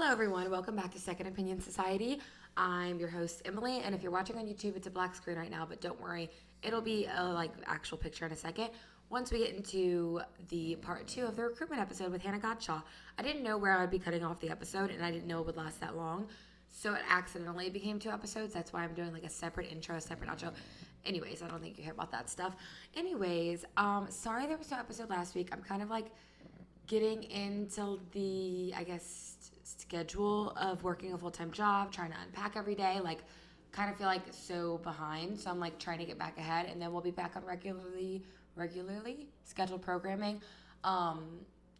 Hello everyone, welcome back to Second Opinion Society. I'm your host Emily, and if you're watching on YouTube, it's a black screen right now, but don't worry, it'll be a actual picture in a second. Once we get into the part 2 of the recruitment episode with Godchaux, I didn't know where I would be cutting off the episode, and I didn't know it would last that long, so it accidentally became 2 episodes. That's why I'm doing a separate intro, a separate outro. Anyways, I don't think you care about that stuff. Anyways, sorry there was no episode last week. I'm kind of getting into the, schedule of working a full-time job, trying to unpack every day, kind of feel so behind. So I'm trying to get back ahead, and then we'll be back on regularly scheduled programming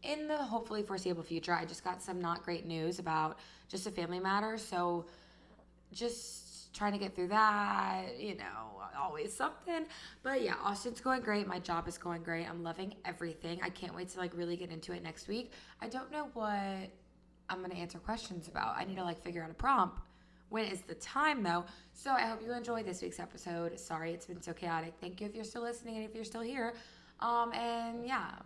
in the hopefully foreseeable future. I just got some not great news about just a family matter, so just trying to get through that, always something. But yeah, Austin's going great. My job is going great. I'm loving everything. I can't wait to really get into it next week. I don't know what I'm going to answer questions about. I need to figure out a prompt. When is the time though? So I hope you enjoyed this week's episode. Sorry it's been so chaotic. Thank you if you're still listening and if you're still here. And yeah,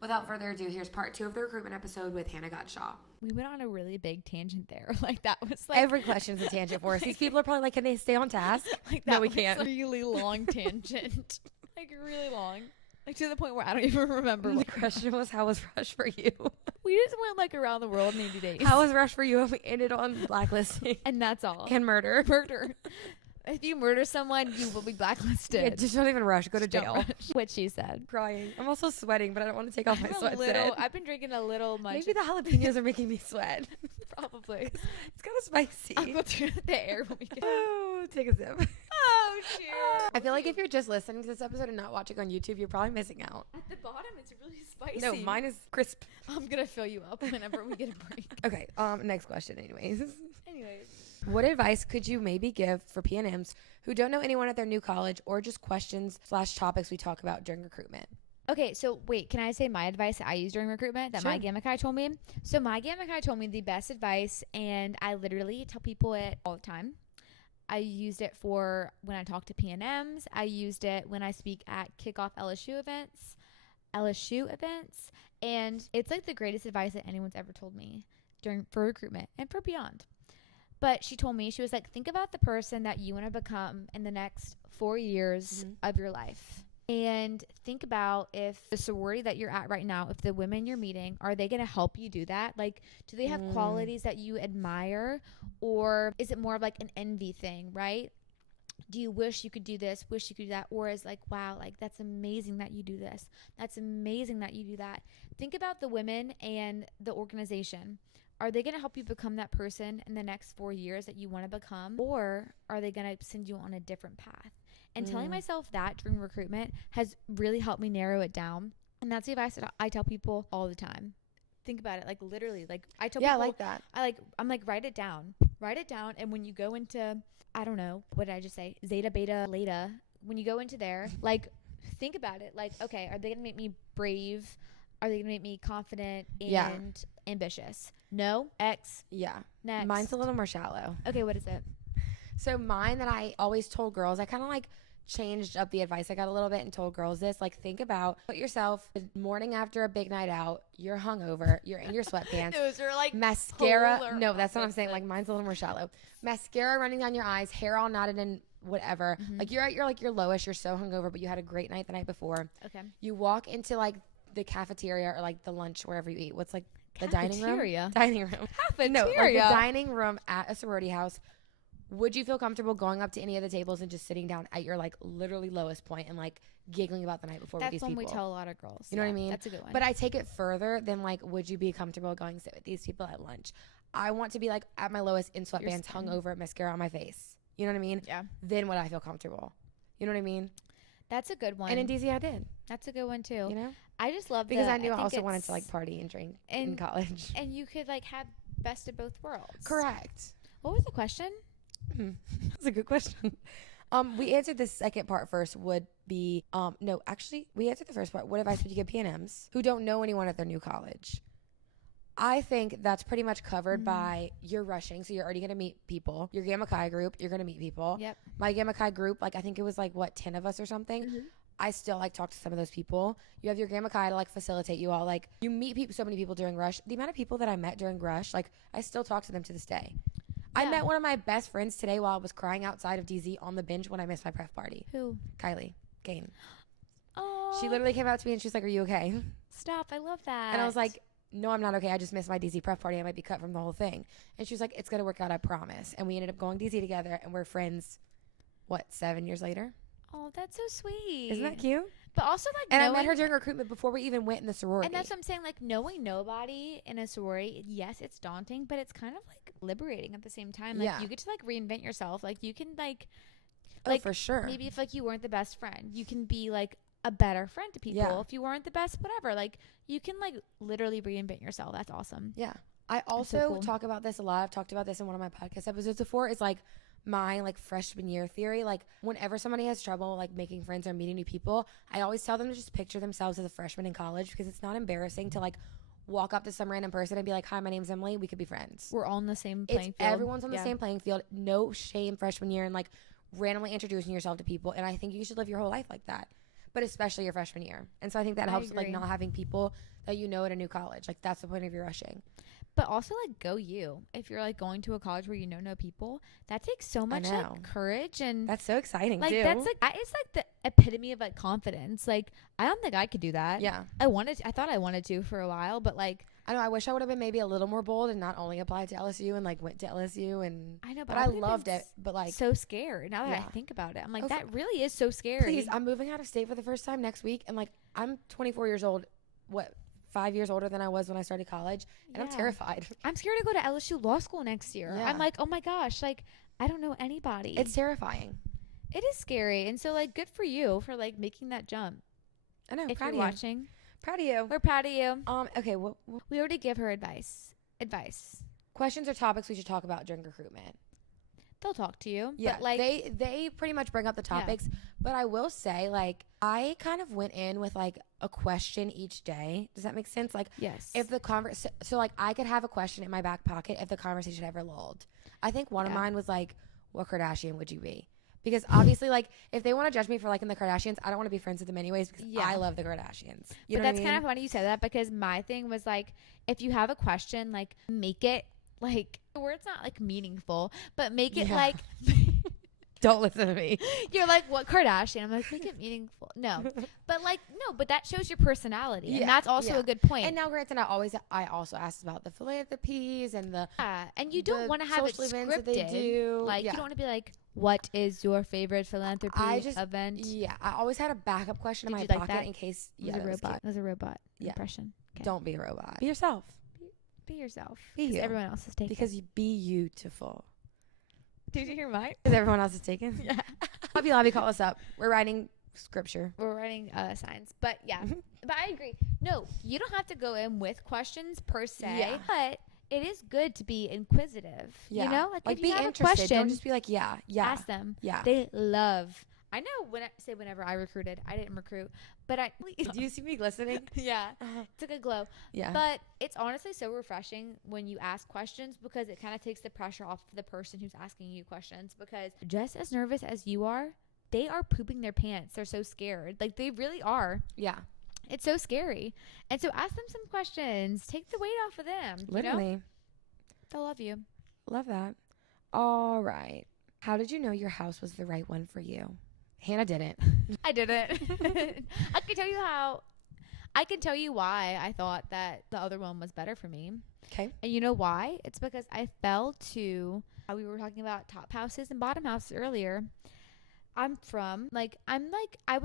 without further ado, here's part 2 of the recruitment episode with Godchaux. We went on a really big tangent there. That was every question's a tangent for us. These people are probably can they stay on task? No, we can't. Really long tangent. Really long. To the point where I don't even remember. The question was, how was Rush for you? We just went around the world in 80 days. How was Rush for you? And we ended on blacklisting. And that's all. And murder. If you murder someone, you will be blacklisted. Yeah, just don't even rush. Go to jail. What she said. Crying. I'm also sweating, but I don't want to take off my sweatset. I've been drinking a little much. Maybe the jalapenos are making me sweat. Probably. It's kind of spicy. I'll go through the air when we get Oh, take a sip. Oh, shoot. I feel if you're just listening to this episode and not watching on YouTube, you're probably missing out. At the bottom, it's really spicy. No, mine is crisp. I'm going to fill you up whenever we get a break. Okay, next question anyways. Anyways. What advice could you maybe give for PNMs who don't know anyone at their new college, or just questions/topics we talk about during recruitment? Okay, so wait, can I say my advice that I use during recruitment that Sure. my Gamma Chi told me? So my Gamma Chi told me the best advice, and I literally tell people it all the time. I used it for when I talk to PNMs. I used it when I speak at kickoff LSU events, and it's the greatest advice that anyone's ever told me for recruitment and for beyond. But she told me, she was think about the person that you want to become in the next 4 years of your life. And think about if the sorority that you're at right now, if the women you're meeting, are they going to help you do that? Do they have qualities that you admire? Or is it more of an envy thing, right? Do you wish you could do this, wish you could do that? Or is wow, that's amazing that you do this. That's amazing that you do that. Think about the women and the organization. Are they going to help you become that person in the next 4 years that you want to become? Or are they going to send you on a different path? And telling myself that during recruitment has really helped me narrow it down. And that's the advice that I tell people all the time. Think about it, literally. I tell people. I like that. I'm write it down. Write it down. And when you go into, I don't know, what did I just say? Zeta, beta, leta. When you go into there, think about it. Okay, are they going to make me brave? Are they going to make me confident and ambitious? No. X. Yeah. Next. Mine's a little more shallow. Okay, what is it? So mine that I always told girls, I kind of changed up the advice I got a little bit and told girls this. Think about, put yourself the morning after a big night out, you're hungover, you're in your sweatpants. Those are mascara. No, that's what I'm saying. Mine's a little more shallow. Mascara running down your eyes, hair all knotted and whatever. You're at your lowest, you're so hungover, but you had a great night the night before. Okay. You walk into the cafeteria or the lunch, wherever you eat. What's the dining room? Cafeteria. Dining room. Cafeteria. No, the dining room at a sorority house. Would you feel comfortable going up to any of the tables and just sitting down at your literally lowest point and giggling about the night before with these people? That's when we tell a lot of girls. You know what I mean? That's a good one. But I take it further than would you be comfortable going sit with these people at lunch? I want to be at my lowest in sweatpants, hungover, mascara on my face. You know what I mean? Yeah. Then would I feel comfortable? You know what I mean? That's a good one. And in DC I did. That's a good one too. You know? I just love because I knew I also wanted to party and drink in college. And you could have best of both worlds. Correct. What was the question? That's a good question. We answered the second part first. Would be no, actually we answered the first part. What advice would you give PNMs who don't know anyone at their new college? I think that's pretty much covered by you're rushing, so you're already going to meet people. Your Gamma Chi group, you're going to meet people. Yep. My Gamma Chi group, I think it was 10 of us or something. I still like talk to some of those people. You have your Grandma Kai to like facilitate you all. Like you meet people, so many people during Rush. The amount of people that I met during Rush, like I still talk to them to this day. I met one of my best friends today while I was crying outside of DZ on the bench when I missed my pref party. Who? Kylie Kane. Oh. She literally came out to me and she was like, "Are you okay?" Stop. I love that. And I was like, "No, I'm not okay. I just missed my DZ pref party. I might be cut from the whole thing." And she was like, "It's going to work out, I promise." And we ended up going DZ together and we're friends, 7 years later? oh, that's so sweet. Isn't that cute? But also, like, And I met her during recruitment before we even went in the sorority. And that's what I'm saying. Like, knowing nobody in a sorority, yes, it's daunting, but it's kind of like liberating at the same time. Like, you get to like reinvent yourself. Like, you can like, for sure. Maybe if like you weren't the best friend, you can be like a better friend to people. Yeah. If you weren't the best, whatever. Like, you can like literally reinvent yourself. That's awesome. Yeah. I also talk about this a lot. I've talked about this in one of my podcast episodes before. It's like my like freshman year theory. Like whenever somebody has trouble like making friends or meeting new people, I always tell them to just picture themselves as a freshman in college, because it's not embarrassing to like walk up to some random person and be like, "Hi, my name's Emily. We could be friends." We're all on the same playing field. Everyone's on the same playing field. No shame freshman year and like randomly introducing yourself to people. And I think you should live your whole life like that, but especially your freshman year. And so I think that helps with like not having people that you know at a new college. Like that's the point of your rushing. But also, like, go you. If you're, like, going to a college where you know no people, that takes so much, like, courage. And that's so exciting, like, too. That's, like, it's, like, the epitome of, like, confidence. Like, I don't think I could do that. Yeah. I thought I wanted to for a while, but, like. I know. I wish I would have been maybe a little more bold and not only applied to LSU and, like, went to LSU. And I know, but I loved it. But, like. So scared. Now that I think about it. I'm like, that really is so scary. Please, I'm moving out of state for the first time next week. And, like, I'm 24 years old. 5 years older than I was when I started college, and I'm terrified. I'm scared to go to LSU law school next year. I'm like, oh my gosh, like I don't know anybody. It's terrifying. It is scary, and so like good for you for like making that jump. I know. If proud you're of you. watching, proud of you. We're proud of you. Okay. We already give her advice. Questions or topics we should talk about during recruitment. They'll talk to you. Yeah, but like they pretty much bring up the topics. Yeah. But I will say, like, I kind of went in with like a question each day. Does that make sense? Like, yes. If the so like I could have a question in my back pocket if the conversation ever lulled. I think one of mine was like, what Kardashian would you be? Because obviously, like, if they want to judge me for liking the Kardashians, I don't want to be friends with them anyways because I love the Kardashians. You know but that's kind of funny you said that, because my thing was like, if you have a question, like, make it like where it's not like meaningful, but make it like don't listen to me. You're like, what Kardashian? I'm like, make it meaningful. No, but that shows your personality, and that's also a good point. And now, granted, I also asked about the philanthropies and the and you don't want to have it scripted. That they do. Like you don't want to be like, what is your favorite philanthropy event? Yeah, I always had a backup question in my pocket in case. Yeah, it was a robot impression. Okay. Don't be a robot. Be yourself. Be yourself. Be you. Everyone else is taken. Because you be beautiful. Did you hear mine? Because everyone else is taken. Yeah. Hobby Lobby, call us up. We're writing scripture. We're writing signs. But yeah. But I agree. No, you don't have to go in with questions per se. But it is good to be inquisitive. Yeah. You know? Like if be you have interested. A question, don't just be like, yeah. Ask them. Yeah. They love. I know whenever I recruited, I didn't recruit, but do you see me glistening? Yeah. It's a good glow. Yeah. But it's honestly so refreshing when you ask questions, because it kind of takes the pressure off the person who's asking you questions, because just as nervous as you are, they are pooping their pants. They're so scared. Like they really are. Yeah. It's so scary. And so ask them some questions. Take the weight off of them. Literally. You know? They'll love you. Love that. All right. How did you know your house was the right one for you? Hannah didn't. I didn't. I can tell you why I thought that the other one was better for me. Okay. And you know why? It's because I fell to, we were talking about top houses and bottom houses earlier. I would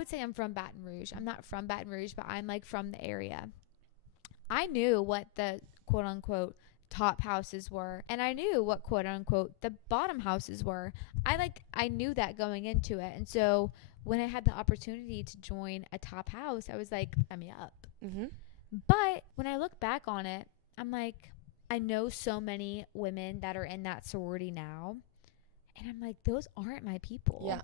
say I'm from Baton Rouge. I'm not from Baton Rouge, but I'm like from the area. I knew what the quote unquote top houses were, and I knew what quote unquote the bottom houses were. I knew that going into it, and so when I had the opportunity to join a top house, I was like, sign me up. Mm-hmm. But when I look back on it, I'm like, I know so many women that are in that sorority now, and I'm like, those aren't my people. Yeah.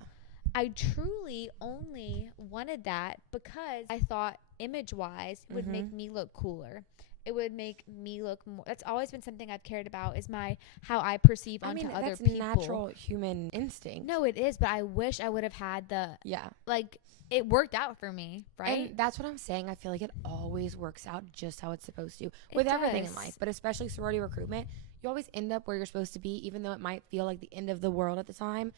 I truly only wanted that because I thought image-wise it would make me look cooler. it would make me look more. That's always been something I've cared about, is how I perceive onto other that's people. natural human instinct. No, it is, but I wish I would have had like, it worked out for me, right? And that's what I'm saying. I feel like it always works out just how it's supposed to with everything in life, but especially sorority recruitment. You always end up where you're supposed to be, even though it might feel like the end of the world at the time.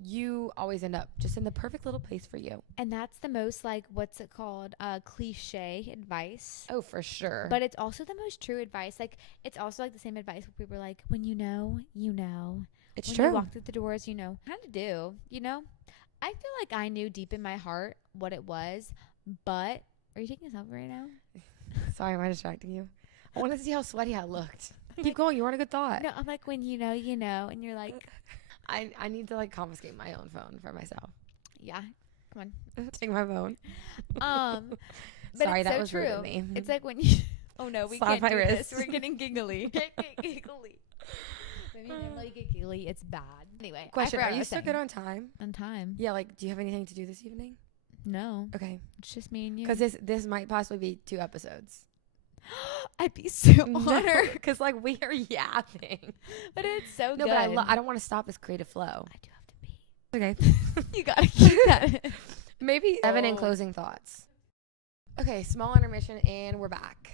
You always end up just in the perfect little place for you. And that's the most, like, what's it called? Cliche advice. Oh, for sure. But it's also the most true advice. Like, it's also like the same advice where people are like, when you know, you know. It's when true. you walk through the doors, you know how to do, you know? I feel like I knew deep in my heart what it was, but are you taking a selfie right now? Sorry, am I distracting you? I wanted to see how sweaty I looked. Keep going. You were on a good thought. No, I'm like, when you know, you know. And you're like, I need to, like, confiscate my own phone for myself. yeah, come on. Take my phone. But Sorry, it's that so was true. rude of me. It's like when you, oh no, we Slap can't my do wrist. this. We're getting giggly. Get giggly. Maybe Emily get giggly. It's bad. Anyway, Question, are you still still good on time? on time? Yeah, like, do you have anything to do this evening? No, Okay. it's just me and you. Because this might possibly be 2 episodes. I'd be so honored. Because, like, we are yapping. But it's so No, good. but I don't want to stop this creative flow. I do have to pee. Okay. You gotta keep that in. Maybe 7 in closing thoughts. Okay, small intermission, and we're back.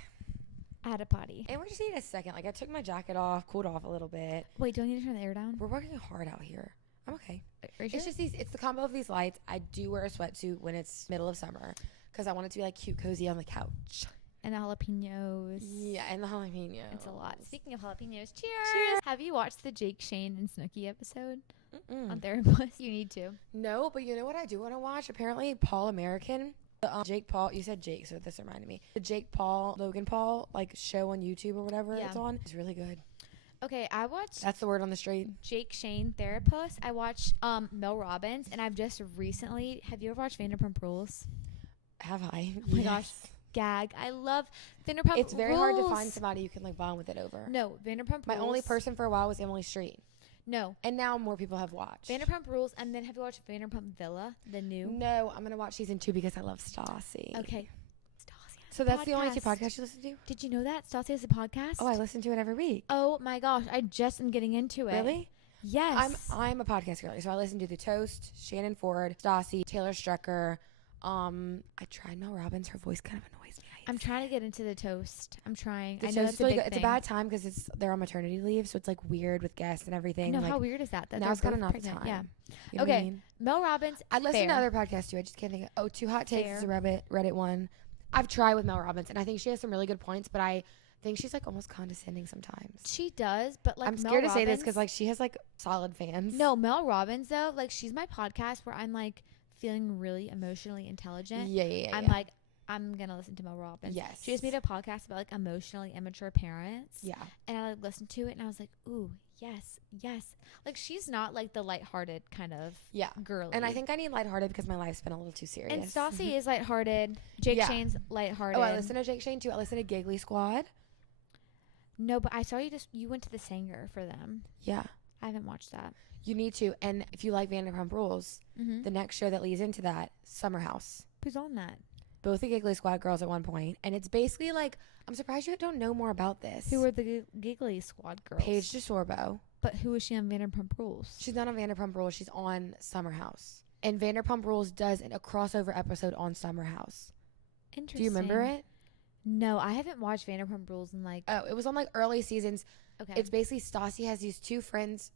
I had a potty. And we're just needing a second. Like, I took my jacket off, cooled off a little bit. Wait, do I need to turn the air down? We're working hard out here. I'm okay. Are you sure? It's just it's the combo of these lights. I do wear a sweatsuit when it's middle of summer because I want it to be, like, cute, cozy on the couch. And the jalapenos. Yeah, and the jalapenos. It's a lot. Speaking of jalapenos, cheers! Have you watched the Jake, Shane, and Snooki episode on Therapist? You need to. No, but you know what I do want to watch? Apparently, Paul American. Jake Paul. You said Jake, so this reminded me. The Jake Paul, Logan Paul, like, show on YouTube or whatever it's on. It's really good. Okay, I watched That's the word on the street. Jake, Shane, Therapist. I watched Mel Robbins, and I've just recently. Have you ever watched Vanderpump Rules? Have I? Oh my gosh. Gag. I love Vanderpump Rules. It's very hard to find somebody you can, like, bond with it over. No, Vanderpump Rules. My only person for a while was Emily Street. No. And now more people have watched. Vanderpump Rules, and then have you watched Vanderpump Villa, the new? No, I'm going to watch season 2 because I love Stassi. Okay. So that's the only 2 podcasts you listen to? Did you know that? Stassi has a podcast? Oh, I listen to it every week. Oh my gosh, I just am getting into it. Really? Yes. I'm a podcast girly, so I listen to The Toast, Shannon Ford, Stassi, Taylor Strecker. I tried Mel Robbins. Her voice kind of annoys me. I'm trying to get into The Toast. I'm trying. The I know Toast that's is a really big good. thing. It's a bad time because they're on maternity leave, so it's, like, weird with guests and everything. I know, like, how weird is that? Now it's kind of not the pregnant. time. Yeah. You know what I Okay. mean? Mel Robbins. I listen fair. to other podcasts too. I just can't think of. Oh, Too Hot Takes Fair. is a Reddit one. I've tried with Mel Robbins, and I think she has some really good points, but I think she's, like, almost condescending sometimes. She does, but, like, I'm Mel scared to say this Robbins- because, like, she has, like, solid fans. No, Mel Robbins though, like, she's my podcast where I'm, like, feeling really emotionally intelligent. Yeah. I'm like, I'm gonna listen to Mel Robbins. Yes. She just made a podcast about, like, emotionally immature parents. Yeah. And I, like, listened to it and I was like, ooh, yes. Like, she's not, like, the lighthearted kind of Yeah. girly. And I think I need lighthearted because my life's been a little too serious. And Stassi is lighthearted. Jake Yeah. Shane's lighthearted. Oh, I listen to Jake Shane too. I listen to Giggly Squad. No, but I saw you went to the Sanger for them. Yeah. I haven't watched that. You need to. And if you like Vanderpump Rules, the next show that leads into that, Summer House. Who's on that? Both the Giggly Squad girls at one point. And it's basically like, I'm surprised you don't know more about this. Who are the Giggly Squad girls? Paige DeSorbo. But who is she on Vanderpump Rules? She's not on Vanderpump Rules. She's on Summer House. And Vanderpump Rules does a crossover episode on Summer House. Interesting. Do you remember it? No, I haven't watched Vanderpump Rules in, like... Oh, it was on, like, early seasons. Okay. It's basically Stassi has these 2 friends,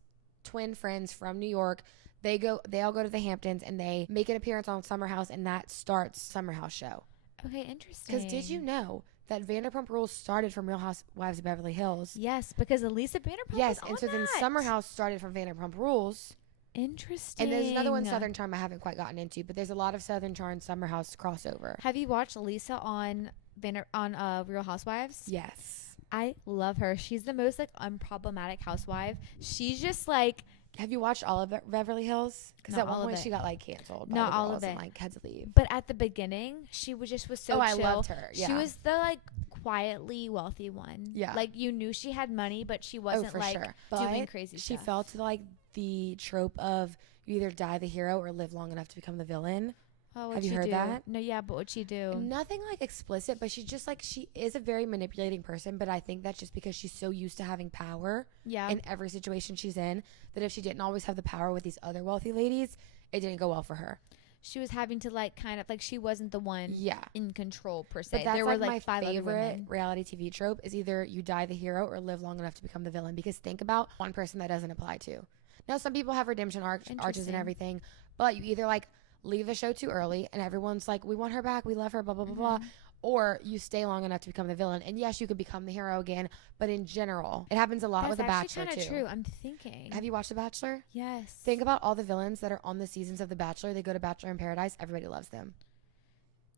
twin friends from New York. They all go to the Hamptons and they make an appearance on Summer House, and that starts Summer House show. Okay, interesting. Because did you know that Vanderpump Rules started from Real Housewives of Beverly Hills? Yes, because Elisa Vanderpump Yes, was and on so then that. Summer House started from Vanderpump Rules. Interesting. And there's another one, Southern Charm, I haven't quite gotten into, but there's a lot of Southern Charm Summer House crossover. Have you watched Lisa on Real Housewives? Yes. I love her. She's the most, like, unproblematic housewife. She's just, like... Have you watched all of Beverly Hills? Because Not at one all of point it. she got, like, canceled. Not by the all of girls and, it. like, had to leave. But at the beginning, she was so chill. I loved her. Yeah. She was the, like, quietly wealthy one. Yeah. Like, you knew she had money, but she wasn't, for like, sure. doing But crazy she stuff. fell to, like, the trope of you either die the hero or live long enough to become the villain. Oh, Have you heard that? No, yeah, but what'd she do? Nothing like explicit, but she's just like, she is a very manipulating person, but I think that's just because she's so used to having power in every situation she's in, that if she didn't always have the power with these other wealthy ladies, it didn't go well for her. She was having to like kind of like, she wasn't the one in control per se. But that's there like were like my 5 other favorite women. reality TV trope is either you die the hero or live long enough to become the villain, because think about one person that doesn't apply to. Now, some people have redemption arches and everything, but you either like leave the show too early and everyone's like, we want her back, we love her, blah, blah, blah, blah. Or you stay long enough to become the villain. And yes, you could become the hero again, but in general, it happens a lot with The Bachelor too. That's actually kind of true. I'm thinking. Have you watched The Bachelor? Yes. Think about all the villains that are on the seasons of The Bachelor. They go to Bachelor in Paradise. Everybody loves them.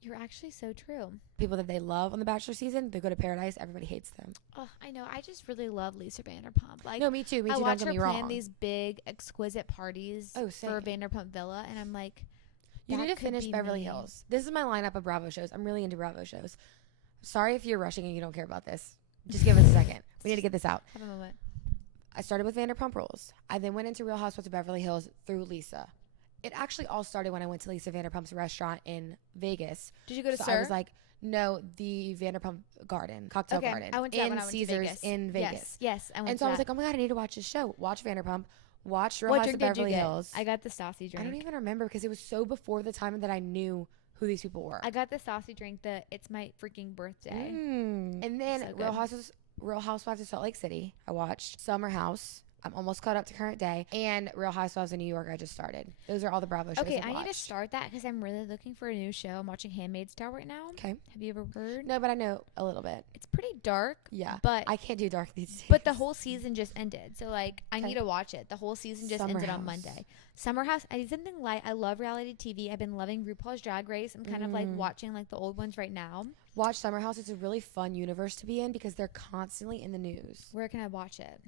You're actually so true. People that they love on the Bachelor season, they go to Paradise. Everybody hates them. Oh, I know. I just really love Lisa Vanderpump. Like, no, me too. Me too. I watch Don't her get me plan wrong. these big, exquisite parties for Vanderpump Villa, and I'm like, you need to finish Beverly Hills. This is my lineup of Bravo shows. I'm really into Bravo shows. Sorry if you're rushing and you don't care about this. Just give us a second. We need to get this out. Have a moment. I started with Vanderpump Rules. I then went into Real Housewives of Beverly Hills through Lisa. It actually all started when I went to Lisa Vanderpump's restaurant in Vegas. Did you go to so Sir? I was like, no, the Vanderpump Cocktail Garden. I went to that in when I went Caesars to Vegas. in Vegas. Yes, I went and to so I was like, oh my God, I need to watch this show. Watch Vanderpump. Watch Real what Housewives drink of did you Beverly get? Hills. I got the saucy drink. I don't even remember because it was so before the time that I knew who these people were. I got the saucy drink. It's my freaking birthday. And then So Real Housewives of Salt Lake City. I watched Summer House. I'm almost caught up to current day. And Real Housewives of New York I just started. Those are all the Bravo shows Okay, I've I watched. need to start that because I'm really looking for a new show. I'm watching Handmaid's Tale right now. Okay. Have you ever heard? No, but I know a little bit. It's pretty dark. Yeah. But I can't do dark these days. But the whole season just ended. So, like, I need to watch it. The whole season just Summer ended House. on Monday. Summer House. I need something light. I love reality TV. I've been loving RuPaul's Drag Race. I'm kind of, like, watching, like, the old ones right now. Watch Summer House. It's a really fun universe to be in because they're constantly in the news. Where can I watch it?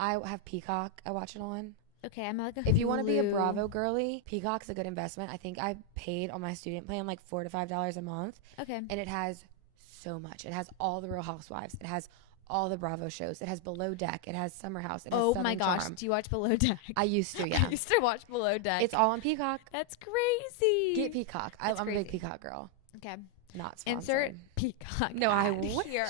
I have Peacock. I watch it on. Okay, I'm like a If you want to be a Hulu. Bravo girly, Peacock's a good investment. I think I paid on my student plan like $4 to $5 a month. Okay. And it has so much. It has all the Real Housewives. It has all the Bravo shows. It has Below Deck. It has Summer House. It has Oh Southern my gosh. Charm. Do you watch Below Deck? I used to, yeah. I used to watch Below Deck. It's all on Peacock. That's crazy. Get Peacock. I'm a crazy. big Peacock girl. Okay. Not sponsored. Insert Peacock. No, I ad wish. here.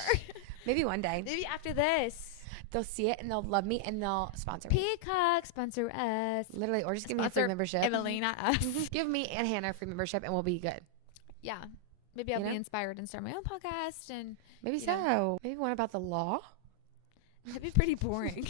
Maybe one day. Maybe after this. They'll see it and they'll love me and they'll sponsor me. Peacock, sponsor us. Literally, or just give me a Sponsor free membership. Emily, not us. Give me and Hannah a free membership and we'll be good. Yeah. Maybe I'll You be know? inspired and start my own podcast, and Maybe You so. know. Maybe one about the law. that'd be pretty boring.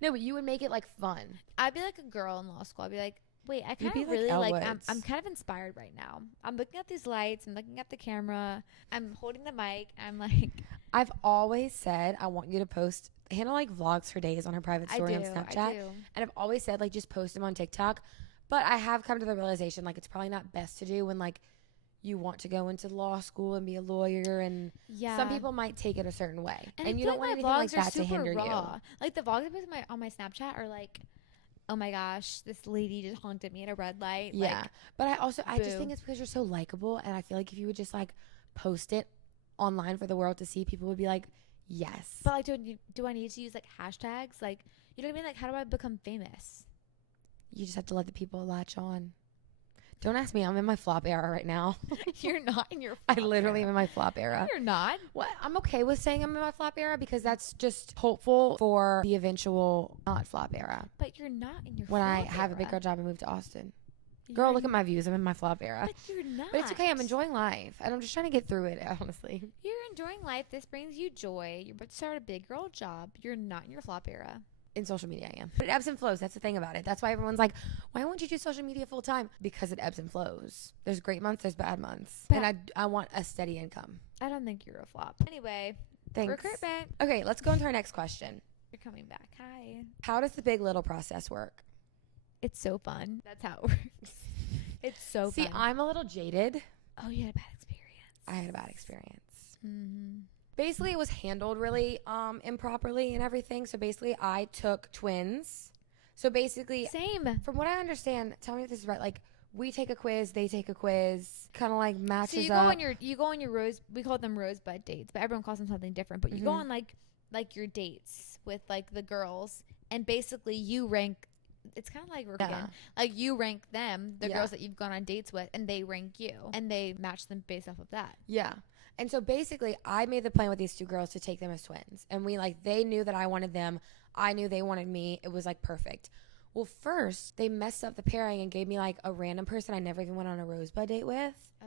No, but you would make it like fun. I'd be like a girl in law school. I'd be like, wait, I You'd kind be of like really Elle like, Woods. I'm kind of inspired right now. I'm looking at these lights. I'm looking at the camera. I'm holding the mic. I'm like, I've always said I want you to post. Hannah like vlogs for days on her private story on Snapchat. I do. And I've always said like just post them on TikTok. But I have come to the realization like it's probably not best to do when like you want to go into law school and be a lawyer, and Yeah. some people might take it a certain way. And I you feel don't want like anything my like vlogs are that to super hinder you. raw. Like the vlogs I post on my Snapchat are like, oh my gosh, this lady just honked at me at a red light. Yeah. Like, But I just boo. think it's because you're so likable, and I feel like if you would just like post it online for the world to see, people would be like, yes. but like, do I need to use like hashtags? Like, you know what I mean? Like, how do I become famous? You just have to let the people latch on. Don't ask me. I'm in my flop era right now. You're not in your. I literally am in my flop era. You're not. Well, I'm okay with saying I'm in my flop era because that's just hopeful for the eventual not flop era. But you're not in your. When I flop have a big era. girl job and move to Austin. Girl, look at my views. I'm in my flop era. But you're not. But it's okay. I'm enjoying life. And I'm just trying to get through it, honestly. You're enjoying life. This brings you joy. You're about to start a big girl job. You're not in your flop era. In social media, I am. But it ebbs and flows. That's the thing about it. That's why everyone's like, why won't you do social media full time? Because it ebbs and flows. There's great months, there's bad months. But- and I want a steady income. I don't think you're a flop. Anyway, Thanks. recruitment. Okay, let's go into our next question. You're coming back. Hi. How does the big little process work? It's so fun. That's how it works. It's so See, fun. I'm a little jaded. Oh, you had a bad experience. I had a bad experience. Mm-hmm. Basically, it was handled really improperly and everything. So basically, I took twins. So basically, Same. from what I understand, tell me if this is right. Like, we take a quiz, they take a quiz, kind of like matches So you go up. on your rose. We call them rosebud dates, but everyone calls them something different. But you go Mhm. on like your dates with like the girls, and basically you rank it's kind of like again, like you rank them, the girls that you've gone on dates with, and they rank you, and they match them based off of that. Yeah. And so basically, I made the plan with these two girls to take them as twins. And they knew that I wanted them. I knew they wanted me. It was like perfect. Well, first, they messed up the pairing and gave me like a random person I never even went on a Rosebud date with. Oh.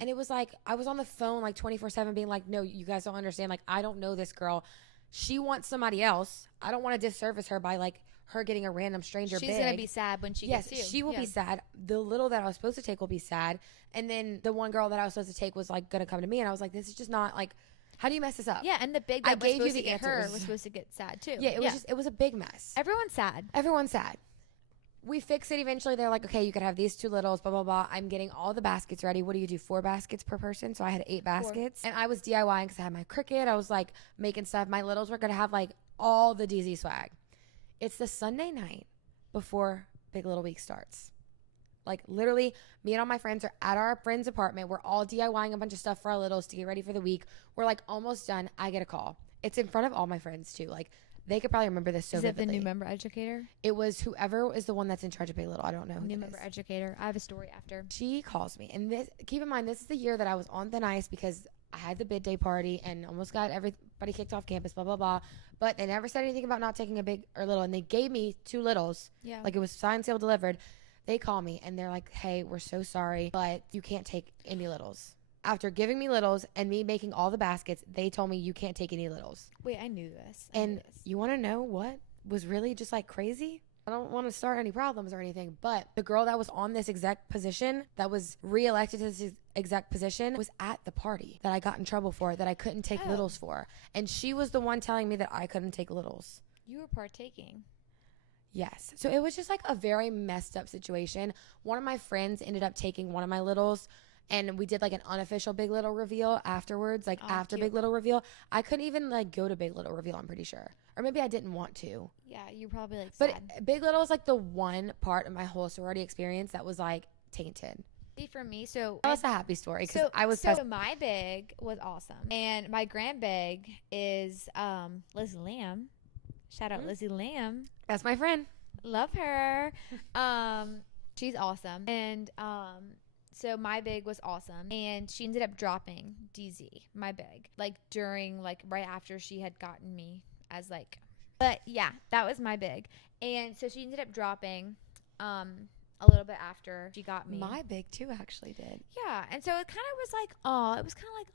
And it was like, I was on the phone like 24/7 being like, no, you guys don't understand. Like, I don't know this girl. She wants somebody else. I don't want to disservice her by like her getting a random stranger. She's going to be sad when she gets you. Yes, she will be sad. The little that I was supposed to take will be sad. And then the one girl that I was supposed to take was like going to come to me. And I was like, this is just not like, how do you mess this up? Yeah, and the big that was supposed to get her was supposed to get sad too. Yeah, it was a big mess. Everyone's sad. Everyone's sad. We fix it eventually. They're like, okay, you could have these two littles, blah, blah, blah. I'm getting all the baskets ready. What do you do? 4 baskets per person? So I had 8 baskets. 4. And I was DIYing because I had my Cricut. I was like making stuff. My littles were going to have like all the DZ swag. It's the Sunday night before Big Little Week starts. Like literally, me and all my friends are at our friend's apartment. We're all DIYing a bunch of stuff for our littles to get ready for the week. We're like almost done. I get a call. It's in front of all my friends too. Like they could probably remember this so vividly. Is it the new member educator? It was whoever is the one that's in charge of Big Little. I don't know who new member educator. I have a story after. She calls me. And this, keep in mind, this is the year that I was on thin ice because I had the bid day party and almost got everybody kicked off campus, blah, blah, blah. But they never said anything about not taking a big or little. And they gave me 2 littles. Yeah. Like it was signed, sealed, delivered. They call me and they're like, hey, we're so sorry, but you can't take any littles. After giving me littles and me making all the baskets, they told me you can't take any littles. Wait, I knew this. You want to know what was really just like crazy? I don't want to start any problems or anything, but the girl that was on this exec position, that was reelected to this exec position, was at the party that I got in trouble for, that I couldn't take littles for. And she was the one telling me that I couldn't take littles. You were partaking. Yes. So it was just like a very messed up situation. One of my friends ended up taking one of my littles. And we did like an unofficial Big Little reveal afterwards, like after cute. Big Little reveal. I couldn't even like go to Big Little reveal, I'm pretty sure. Or maybe I didn't want to. Yeah, you probably like But Big Little is like the one part of my whole sorority experience that was like tainted. For me, so that's a happy story because so my big was awesome. And my grand big is Lizzie Lamb. Shout out Lizzie Lamb. That's my friend. Love her. She's awesome. And so my big was awesome, and she ended up dropping DZ, my big, like during, like right after she had gotten me as like, but yeah, that was my big. And so she ended up dropping a little bit after she got me. My big too actually did. Yeah, and so it kind of was like,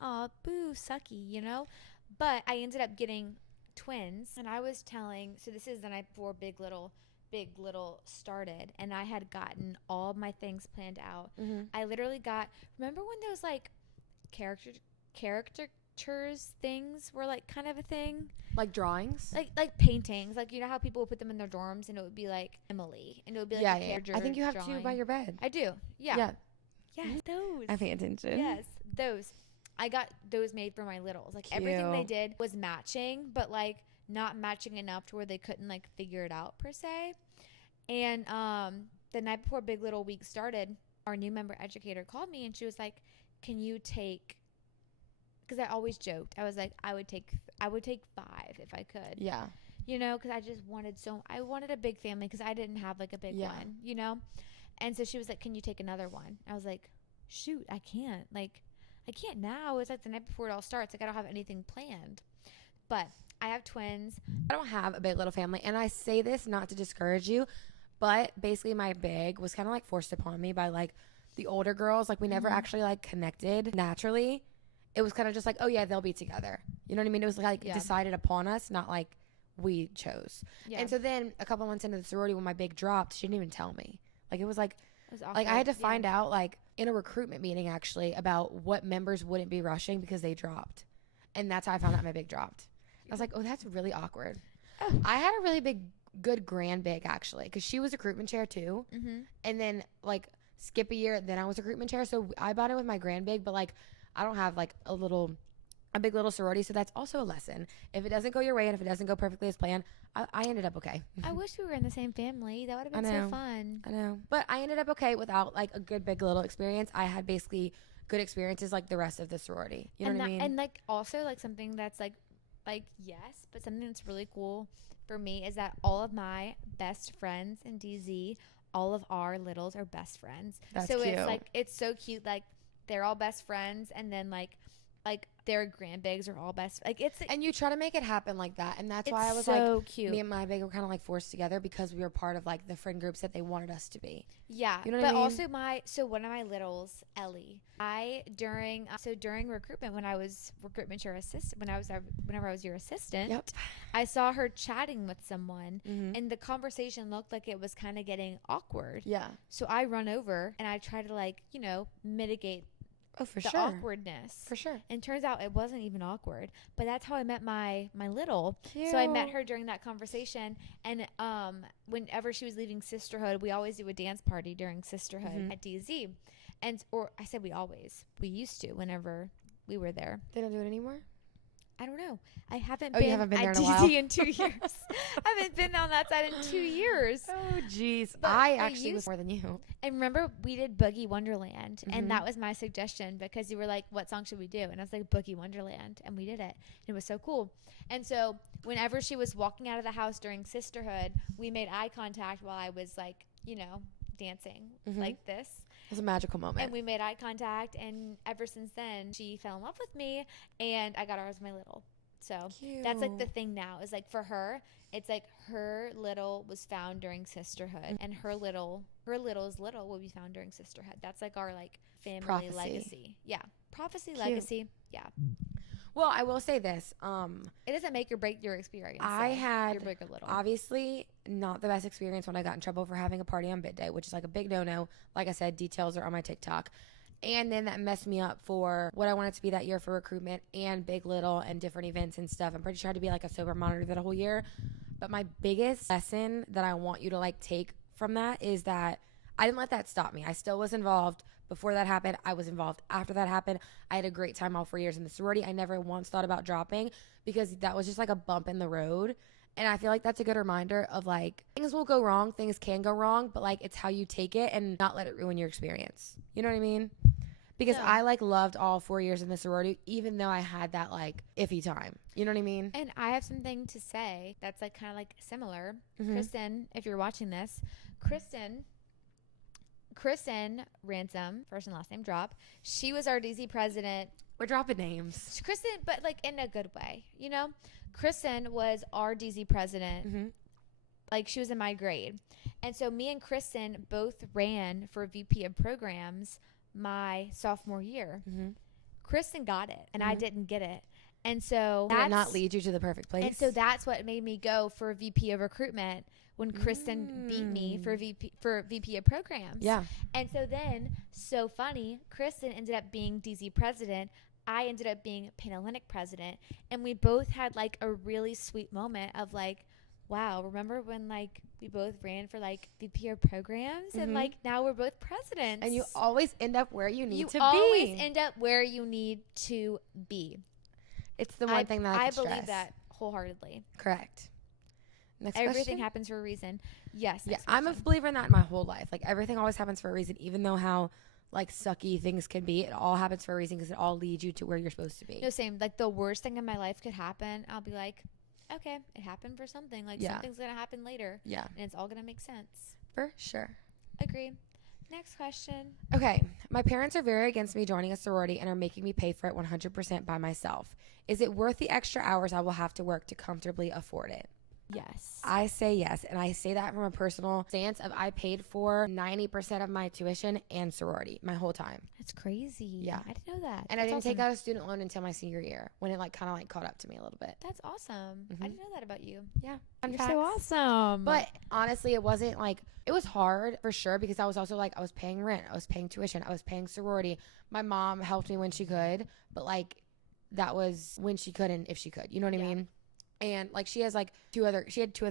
oh, boo, sucky, you know? But I ended up getting twins, and I was telling, so this is the night before Big Little started, and I had gotten all my things planned out. I literally remember when those like caricatures things were like kind of a thing, like drawings, like paintings, like you know how people would put them in their dorms and it would be like Emily and it would be like a character. I think you have drawing. 2 by your bed. I do. Yeah, those. I pay attention. Yes, those. I got those made for my littles. Like cute. Everything they did was matching, but like not matching enough to where they couldn't like figure it out per se. And the night before Big Little Week started, our new member educator called me and she was like, can you take, because I always joked, I was like, I would take 5 if I could. Yeah. You know, because I wanted a big family because I didn't have like a big one, you know? And so she was like, can you take another one? I was like, shoot, I can't. Like, I can't now. It's like the night before it all starts. Like, I don't have anything planned. But I have twins. I don't have a Big Little family. And I say this not to discourage you, but basically my big was kind of like forced upon me by like the older girls. Like we never actually like connected naturally. It was kind of just like, oh yeah, they'll be together. You know what I mean? It was like decided upon us, not like we chose. Yeah. And so then a couple months into the sorority when my big dropped, she didn't even tell me. Like it was like I had to find out like in a recruitment meeting actually about what members wouldn't be rushing because they dropped. And that's how I found out my big dropped. I was like, oh, that's really awkward. Oh. I had a really good grand big actually because she was recruitment chair too. And then like skip a year, then I was recruitment chair. So I bought it with my grand big, but like I don't have like a big little sorority. So that's also a lesson. If it doesn't go your way and if it doesn't go perfectly as planned, I ended up okay. I wish we were in the same family. That would have been so fun. I know. But I ended up okay without like a good big little experience. I had basically good experiences like the rest of the sorority. You know what I mean? And like also like something that's like like, yes, but something that's really cool for me is that all of my best friends in DZ, all of our littles are best friends. That's so cute. It's like, it's so cute. Like, they're all best friends, and then like their grandbigs are all best. Like, it's And you try to make it happen like that, and that's it's why I was so like, cute. me and my big were kind of like forced together because we were part of like the friend groups that they wanted us to be. Yeah, You know what but I mean? also one of my littles, Ellie, during recruitment, when I was recruitment your assistant, whenever I was your assistant, Yep. I saw her chatting with someone, Mm-hmm. and the conversation looked like it was kind of getting awkward. Yeah. So I run over and I try to, like, mitigate Oh, for the sure. awkwardness. For sure. And turns out it wasn't even awkward. But that's how I met my little. Cute. So I met her during that conversation. And whenever she was leaving Sisterhood, we always do a dance party during Sisterhood at DZ. Or I said we used to whenever we were there. They don't do it anymore? I don't know. I haven't Oh, been, you haven't been there at in a DZ while? in 2 years. I haven't been on that side in 2 years. Oh, jeez. But I I actually was used- more than you. And remember, we did Boogie Wonderland, Mhm. and that was my suggestion because you were like, what song should we do? And I was like, Boogie Wonderland, and we did it. And it was so cool. And so whenever she was walking out of the house during Sisterhood, we made eye contact while I was, like, dancing like this. It was a magical moment. And we made eye contact, and ever since then, she fell in love with me, and I got her as my little. So that's like the Cute. thing now, is like, for her, it's like her little was found during Sisterhood, and her little's little will be found during Sisterhood. That's like our, like, family Prophecy. legacy. Yeah. Prophecy, Cute. legacy. Yeah. Well, I will say this. It doesn't make or break your experience. I so had your big or little. obviously not the best experience when I got in trouble for having a party on bid day, which is like a big no-no. Like I said, details are on my TikTok. And then that messed me up for what I wanted to be that year for recruitment and Big Little and different events and stuff. I'm pretty sure I had to be like a sober monitor that whole year. But my biggest lesson that I want you to like take from that is that I didn't let that stop me. I still was involved before that happened. I was involved after that happened. I had a great time all 4 years in the sorority. I never once thought about dropping because that was just like a bump in the road. And I feel like that's a good reminder of like, things will go wrong, things can go wrong, but like, it's how you take it and not let it ruin your experience. You know what I mean? Because No. I like loved all 4 years in the sorority, even though I had that like iffy time. You know what I mean? And I have something to say that's like kind of like similar. Mhm. Kristen, if you're watching this, Kristen Ransom, first and last name drop. She was our DZ president. We're dropping names. Kristen, but like in a good way, Kristen was our DZ president. Mm-hmm. Like, she was in my grade. And so me and Kristen both ran for VP of programs my sophomore year. Mm-hmm. Kristen got it, and I Mhm. did get it. And so Did it not lead you to the perfect place? And so that's what made me go for VP of recruitment when Kristen beat me for VP of programs. Yeah. And so then, so funny, Kristen ended up being DZ president. I ended up being Panhellenic president. And we both had like a really sweet moment of like, wow, remember when like we both ran for like VP of programs and like now we're both presidents. And you always end up where you need to be. You always end up where you need to be. It's the one thing that I believe stress. that wholeheartedly. Correct. Next Everything question? happens for a reason. Yes. Yeah, next I'm a question. believer in that my whole life. Like, everything always happens for a reason, even though how like sucky things can be. It all happens for a reason because it all leads you to where you're supposed to be. No, same. Like, the worst thing in my life could happen. I'll be like, okay, it happened for something. Like, Yeah. something's going to happen later. Yeah, And it's all going to make sense. for sure. Agree. Next question. Okay, my parents are very against me joining a sorority and are making me pay for it 100% by myself. Is it worth the extra hours I will have to work to comfortably afford it? Yes. I say yes, and I say that from a personal stance of I paid for 90% of my tuition and sorority my whole time. That's crazy. Yeah. I didn't know that. And I That's didn't take awesome. out a student loan until my senior year when it like kind of like caught up to me a little bit. That's awesome. I didn't know that about you. Yeah. You're so awesome. But honestly, it wasn't like, it was hard for sure because I was also like, I was paying rent, I was paying tuition, I was paying sorority. My mom helped me when she could, but like that was when she could and if she could, you know what I mean? And like she had two other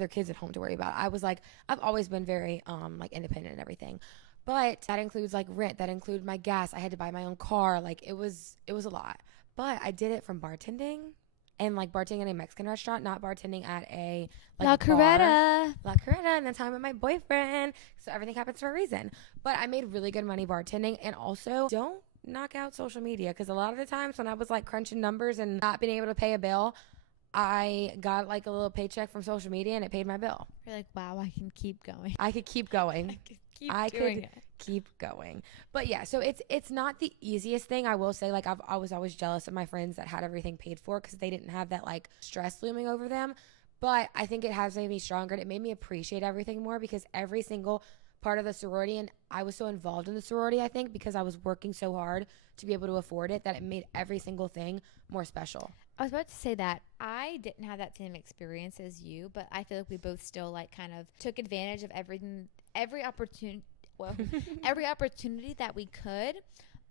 kids at home to worry about. I was like, I've always been very like independent and everything. But that includes like rent, that included my gas. I had to buy my own car. Like it was a lot. But I did it from bartending and like bartending at a Mexican restaurant, not bartending at a like La bar. Coretta. La Coretta, and that's how I met my boyfriend. So everything happens for a reason. But I made really good money bartending. And also, don't knock out social media because a lot of the times when I was like crunching numbers and not being able to pay a bill, I got like a little paycheck from social media and it paid my bill. You're like, wow, I can keep going. I could keep going. I could keep doing it. Keep going. But yeah, so it's not the easiest thing. I will say, like, I was always jealous of my friends that had everything paid for because they didn't have that like stress looming over them. But I think it has made me stronger and it made me appreciate everything more because every single part of the sorority, and I was so involved in the sorority, I think, because I was working so hard to be able to afford it, that it made every single thing more special. I was about to say that I didn't have that same experience as you, but I feel like we both still like kind of took advantage of every opportunity that we could.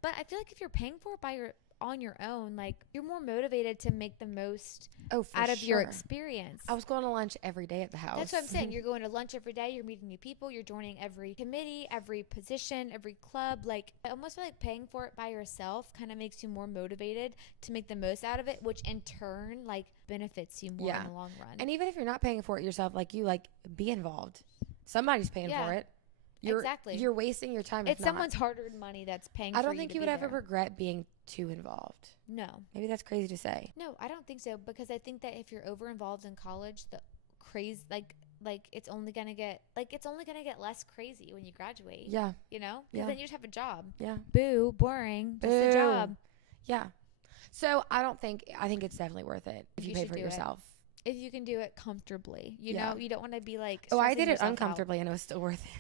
But I feel like if you're paying for it on your own, like you're more motivated to make the most out of your experience. I was going to lunch every day at the house. That's what I'm saying. You're going to lunch every day. You're meeting new people. You're joining every committee, every position, every club. Like I almost feel like paying for it by yourself kind of makes you more motivated to make the most out of it, which in turn like benefits you more in the long run. And even if you're not paying for it yourself, like you like be involved. Somebody's paying for it. Exactly. You're wasting your time. It's someone's hard-earned money that's paying for you. I don't think you would ever regret being too involved. No. Maybe that's crazy to say. No, I don't think so, because I think that if you're over involved in college, the crazy like it's only gonna get less crazy when you graduate. Yeah. You know? Because then you just have a job. Yeah. Boo, boring. Just a job. Yeah. So I think it's definitely worth it if you pay for it yourself. If you can do it comfortably. You know, you don't want to be like I did it uncomfortably and it was still worth it.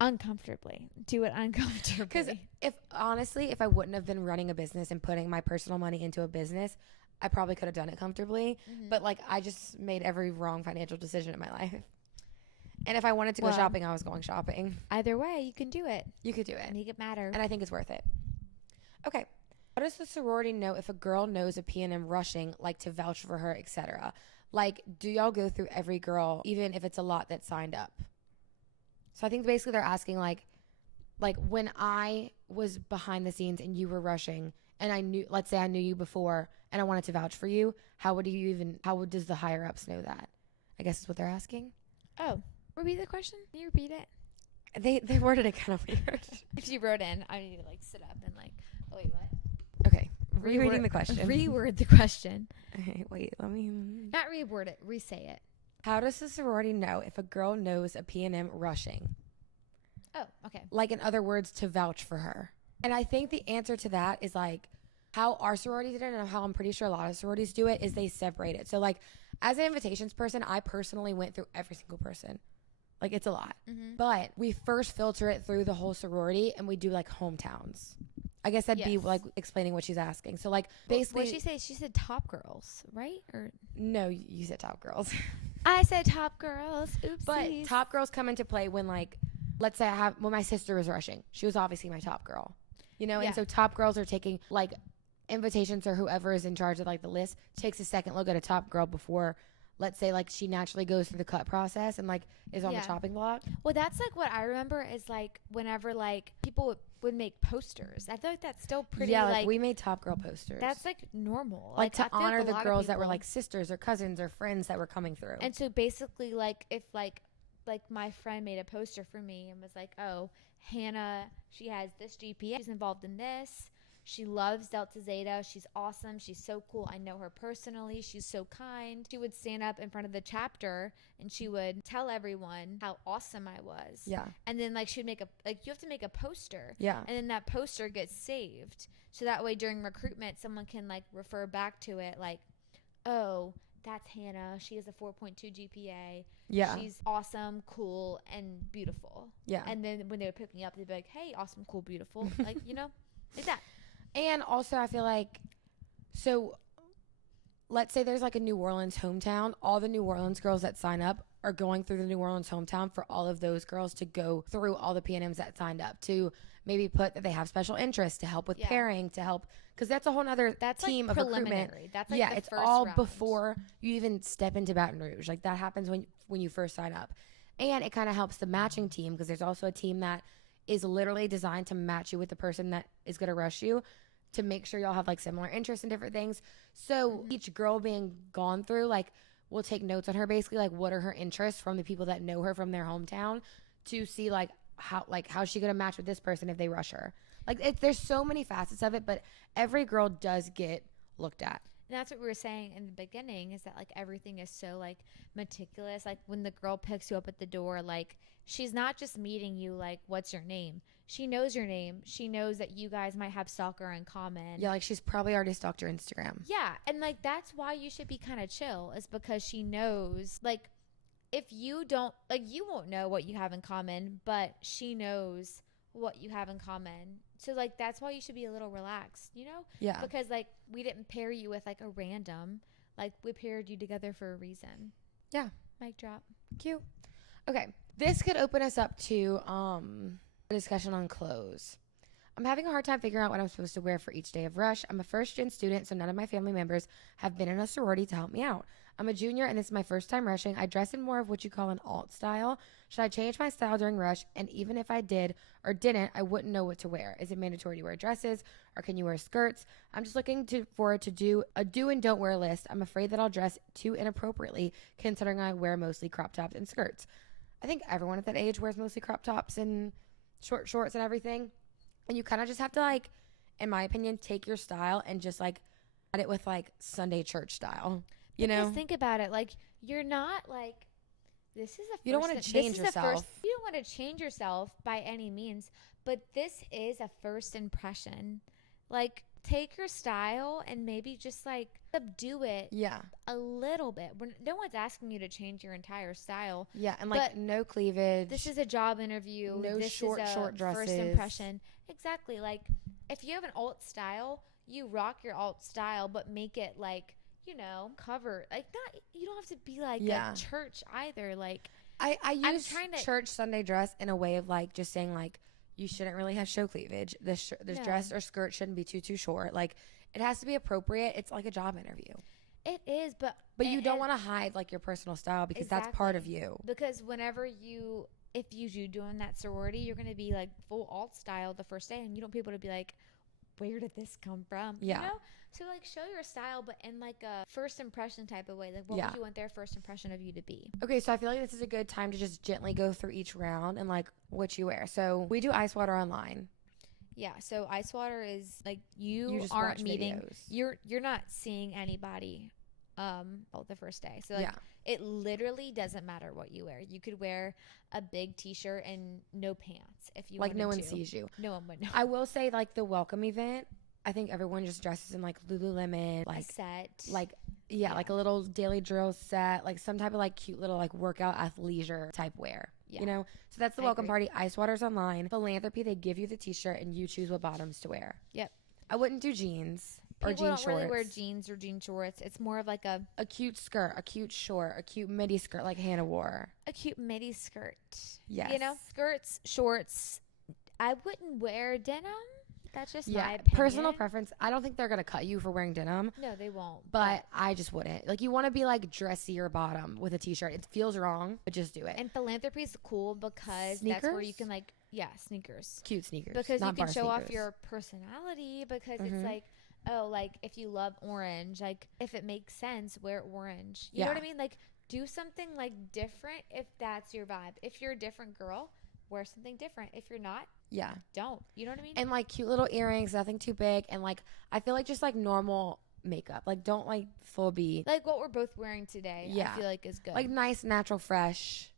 Uncomfortably. Do it uncomfortably. Because if I wouldn't have been running a business and putting my personal money into a business, I probably could have done it comfortably. Mm-hmm. But like I just made every wrong financial decision in my life. And if I wanted to go shopping, I was going shopping. Either way, you can do it. You could do it. Make it matter. And I think it's worth it. Okay. How does the sorority know if a girl knows a P&M rushing, like to vouch for her, etc.? Like, do y'all go through every girl, even if it's a lot that signed up? So I think basically they're asking like when I was behind the scenes and you were rushing and let's say I knew you before and I wanted to vouch for you, how does the higher ups know that? I guess is what they're asking. Oh, repeat the question. Can you repeat it? They worded it kind of weird. If you wrote in, I need to like sit up and like, oh wait, what? Okay. Rewording the question. Reword the question. Okay, wait, let me. Not reword it, re-say it. How does the sorority know if a girl knows a P&M rushing? Oh, okay. Like in other words, to vouch for her. And I think the answer to that is like how our sorority did it and how I'm pretty sure a lot of sororities do it is they separate it. So like as an invitations person, I personally went through every single person. Like it's a lot. Mm-hmm. But we first filter it through the whole sorority and we do like hometowns. I guess that'd be like explaining what she's asking. So like basically. What did she say? She said top girls, right? Or no, you said top girls. I said top girls. Oopsies. But top girls come into play when like, let's say when my sister was rushing, she was obviously my top girl, you know? Yeah. And so top girls are taking like invitations or whoever is in charge of like the list takes a second look at a top girl before, let's say like she naturally goes through the cut process and like is on the chopping block. Well, that's like what I remember is like whenever like people would make posters. I feel like that's still pretty like we made top girl posters. That's like normal. Like to honor the girls that were like sisters or cousins or friends that were coming through. And so basically like if like my friend made a poster for me and was like, oh, Hannah, she has this GPA. She's involved in this. She loves Delta Zeta. She's awesome. She's so cool. I know her personally. She's so kind. She would stand up in front of the chapter and she would tell everyone how awesome I was. Yeah. And then like she'd you have to make a poster. Yeah. And then that poster gets saved. So that way during recruitment, someone can like refer back to it like, oh, that's Hannah. She has a 4.2 GPA. Yeah. She's awesome, cool, and beautiful. Yeah. And then when they would pick me up, they'd be like, hey, awesome, cool, beautiful. Like, you know, like that. And also I feel like, so let's say there's like a New Orleans hometown. All the New Orleans girls that sign up are going through the New Orleans hometown for all of those girls to go through all the P&Ms that signed up to maybe put that they have special interest to help with pairing, to help, because that's a whole nother team like of recruitment. That's like the it's first all round. Before you even step into Baton Rouge. Like that happens when you first sign up. And it kind of helps the matching team because there's also a team that is literally designed to match you with the person that is going to rush you to make sure y'all have like similar interests in different things. So each girl being gone through, like we'll take notes on her basically, like what are her interests from the people that know her from their hometown to see like how's she going to match with this person if they rush her. Like there's so many facets of it, but every girl does get looked at. And that's what we were saying in the beginning, is that like everything is so like meticulous. Like when the girl picks you up at the door, like she's not just meeting you like, what's your name? She knows your name. She knows that you guys might have soccer in common. Yeah, like she's probably already stalked your Instagram. Yeah, and like that's why you should be kind of chill, is because she knows, like, if you don't, like, you won't know what you have in common, but she knows what you have in common. So like that's why you should be a little relaxed, you know? Yeah. Because like we didn't pair you with like a random, like we paired you together for a reason. Yeah. Mic drop. Cute. Okay, this could open us up to a discussion on clothes. I'm having a hard time figuring out what I'm supposed to wear for each day of rush. I'm a first-gen student, so none of my family members have been in a sorority to help me out. I'm a junior, and this is my first time rushing. I dress in more of what you call an alt style. Should I change my style during rush? And even if I did or didn't, I wouldn't know what to wear. Is it mandatory to wear dresses, or can you wear skirts? I'm just looking forward to do a do and don't wear list. I'm afraid that I'll dress too inappropriately, considering I wear mostly crop tops and skirts. I think everyone at that age wears mostly crop tops and short shorts and everything. And you kind of just have to, like, in my opinion, take your style and just, like, add it with, like, Sunday church style. You know? Because think about it. Like, you're not, like, this is a first. You don't want to change yourself. You don't want to change yourself by any means. But this is a first impression. Like, take your style and maybe just, like, subdue it a little bit. No one's asking you to change your entire style. Yeah, and, like, no cleavage. This is a job interview. No this short is a dresses. First impression. Exactly. Like, if you have an alt style, you rock your alt style, but make it, like, you know, cover. Like, not, you don't have to be, like, a church either. Like, I use church Sunday dress in a way of, like, just saying, like, you shouldn't really have show cleavage. This dress or skirt shouldn't be too short. Like, it has to be appropriate. It's like a job interview. It is, but you don't want to hide, like, your personal style, because that's part of you. Because whenever if you do doing that sorority, you're going to be, like, full alt style the first day, and you don't want people to be like, where did this come from? Yeah. You know? So, like, show your style, but in, like, a first impression type of way. Like, what would you want their first impression of you to be? Okay, so I feel like this is a good time to just gently go through each round and, like, what you wear. So we do ice water online. Yeah, so ice water is, like, you just aren't watch meeting. Videos. You're not seeing anybody the first day. So, like, it literally doesn't matter what you wear. You could wear a big t-shirt and no pants if you wanted to. Like, no one sees you. No one would know. I will say, like, the welcome event, I think everyone just dresses in, like, Lululemon, like, a set, like, like a little daily drill set, like some type of, like, cute little, like, workout athleisure type wear. You know, so that's the welcome party. Ice water's online. Philanthropy, they give you the t-shirt and you choose what bottoms to wear. Yep. I wouldn't do jeans or People jean shorts. People don't really wear jeans or jean shorts. It's more of like a cute skirt, a cute short, a cute midi skirt like Hannah wore. A cute midi skirt. Yes. You know, skirts, shorts. I wouldn't wear denim. That's just my opinion. Personal preference. I don't think they're going to cut you for wearing denim. No, they won't. But I just wouldn't. Like, you want to be, like, dressier bottom with a t-shirt. It feels wrong, but just do it. And philanthropy is cool because sneakers? That's where you can, like, sneakers. Cute sneakers. Because you can show off your personality, because it's like, oh, like, if you love orange, like, if it makes sense, wear orange. You know what I mean? Like, do something, like, different if that's your vibe. If you're a different girl, wear something different. If you're not, don't. You know what I mean? And, like, cute little earrings, nothing too big. And, like, I feel like just, like, normal makeup. Like, don't, like, full be. Like what we're both wearing today, I feel like is good. Like, nice, natural, fresh.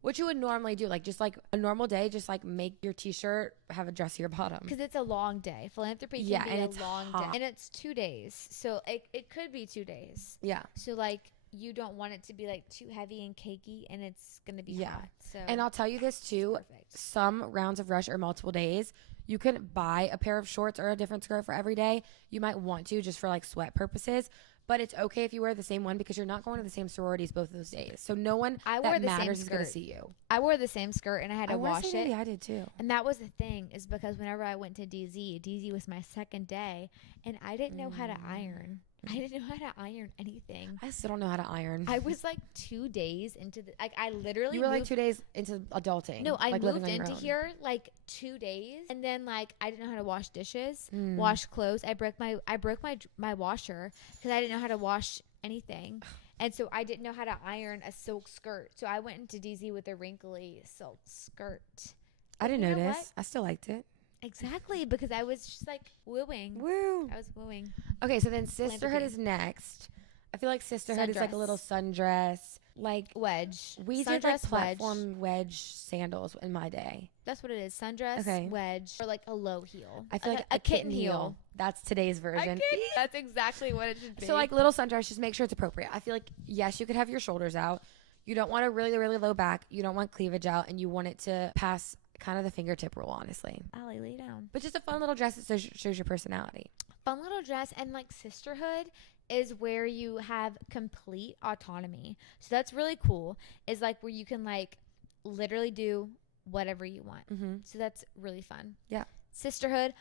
What you would normally do, like, just, like, a normal day, just, like, make your t-shirt have a dressier bottom. Because it's a long day. Philanthropy can be a long day. And it's 2 days. So it could be 2 days. Yeah. So, like, you don't want it to be, like, too heavy and cakey, and it's going to be hot. So, and I'll tell you this, too. Some rounds of rush are multiple days. You could buy a pair of shorts or a different skirt for every day. You might want to just for, like, sweat purposes. But it's okay if you wear the same one because you're not going to the same sororities both of those days. So no one that matters is going to see you. I wore the same skirt and I had to wash it. Maybe I did too. And that was the thing, is because whenever I went to DZ was my second day, and I didn't know how to iron. I didn't know how to iron anything. I still don't know how to iron. I was like 2 days into like I literally You were like 2 days into adulting. No, I like moved into here like 2 days, and then like I didn't know how to wash dishes, Mm. wash clothes. I broke my washer because I didn't know how to wash anything. And so I didn't know how to iron a silk skirt. So I went into DZ with a wrinkly silk skirt. I didn't notice. I still liked it. Exactly, because I was just like wooing. Woo. I was wooing. Okay, so then sisterhood is next. I feel like sisterhood is like a little sundress. Like wedge. we did like platform wedge sandals in my day. That's what it is. Sundress, wedge, or like a low heel. I feel like a kitten heel. That's today's version. That's exactly what it should be. So like little sundress, just make sure it's appropriate. I feel like, yes, you could have your shoulders out. You don't want a really, really low back. You don't want cleavage out. And you want it to pass kind of the fingertip rule, honestly. Allie, lay down. But just a fun little dress that shows your personality. Fun little dress. And like sisterhood is where you have complete autonomy. So that's really cool. Is like where you can like literally do whatever you want. Mm-hmm. So that's really fun. Yeah. Sisterhood,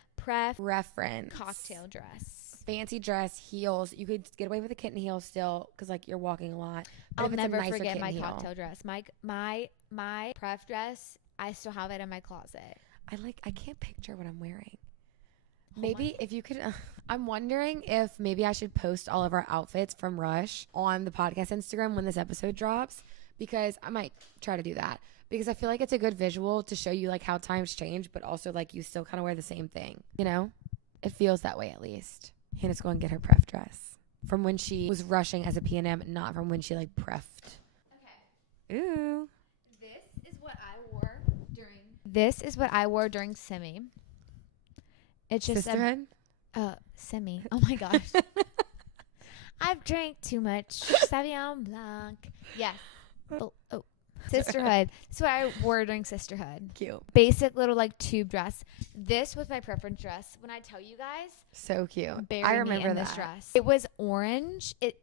reference, cocktail dress, fancy dress, heels. You could get away with a kitten heel still because like you're walking a lot. But I'll never forget my cocktail dress. My pref dress, I still have it in my closet. I can't picture what I'm wearing. Maybe if you could, I'm wondering if maybe I should post all of our outfits from Rush on the podcast Instagram when this episode drops, because I might try to do that, because I feel like it's a good visual to show you like how times change, but also like you still kind of wear the same thing, you know? It feels that way at least. Hannah's going to get her pref dress from when she was rushing as a P&M, not from when she like preffed. Okay. Ooh. This is what I wore during semi. It's just sisterhood? Semi. Oh my gosh. I've drank too much Sauvignon Blanc. Yes. Oh. Sisterhood. That's what I wore during sisterhood. Cute. Basic little like tube dress. This was my preference dress. When I tell you guys. So cute. I remember this dress. It was orange. It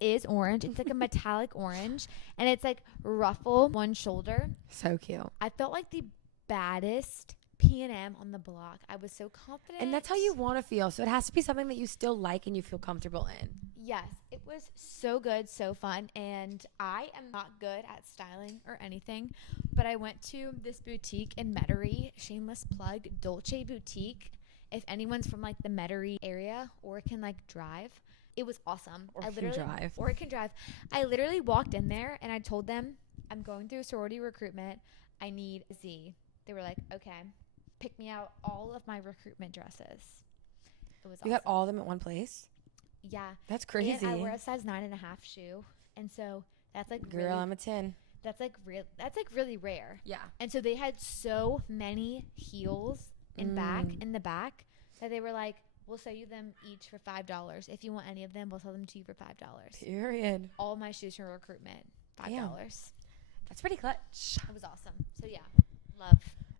is orange. It's like a metallic orange. And it's like ruffled one shoulder. So cute. I felt like the baddest P&M on the block. I was so confident. And that's how you want to feel. So it has to be something that you still like and you feel comfortable in. Yes. It was so good, so fun. And I am not good at styling or anything, but I went to this boutique in Metairie, shameless plug, Dolce Boutique. If anyone's from like the Metairie area or can like drive, it was awesome. Or it can drive. I literally walked in there and I told them, I'm going through sorority recruitment. I need a Z. They were like, okay. Pick me out all of my recruitment dresses. It was awesome. You got all of them at one place? Yeah. That's crazy. And I wear a size 9.5 shoe. And so that's like Girl, I'm a 10. That's like really rare. Yeah. And so they had so many heels in the back that they were like, we'll sell you them each for $5. If you want any of them, we'll sell them to you for $5. Period. All my shoes from recruitment, $5. Damn. That's pretty clutch. It was awesome. So yeah, love.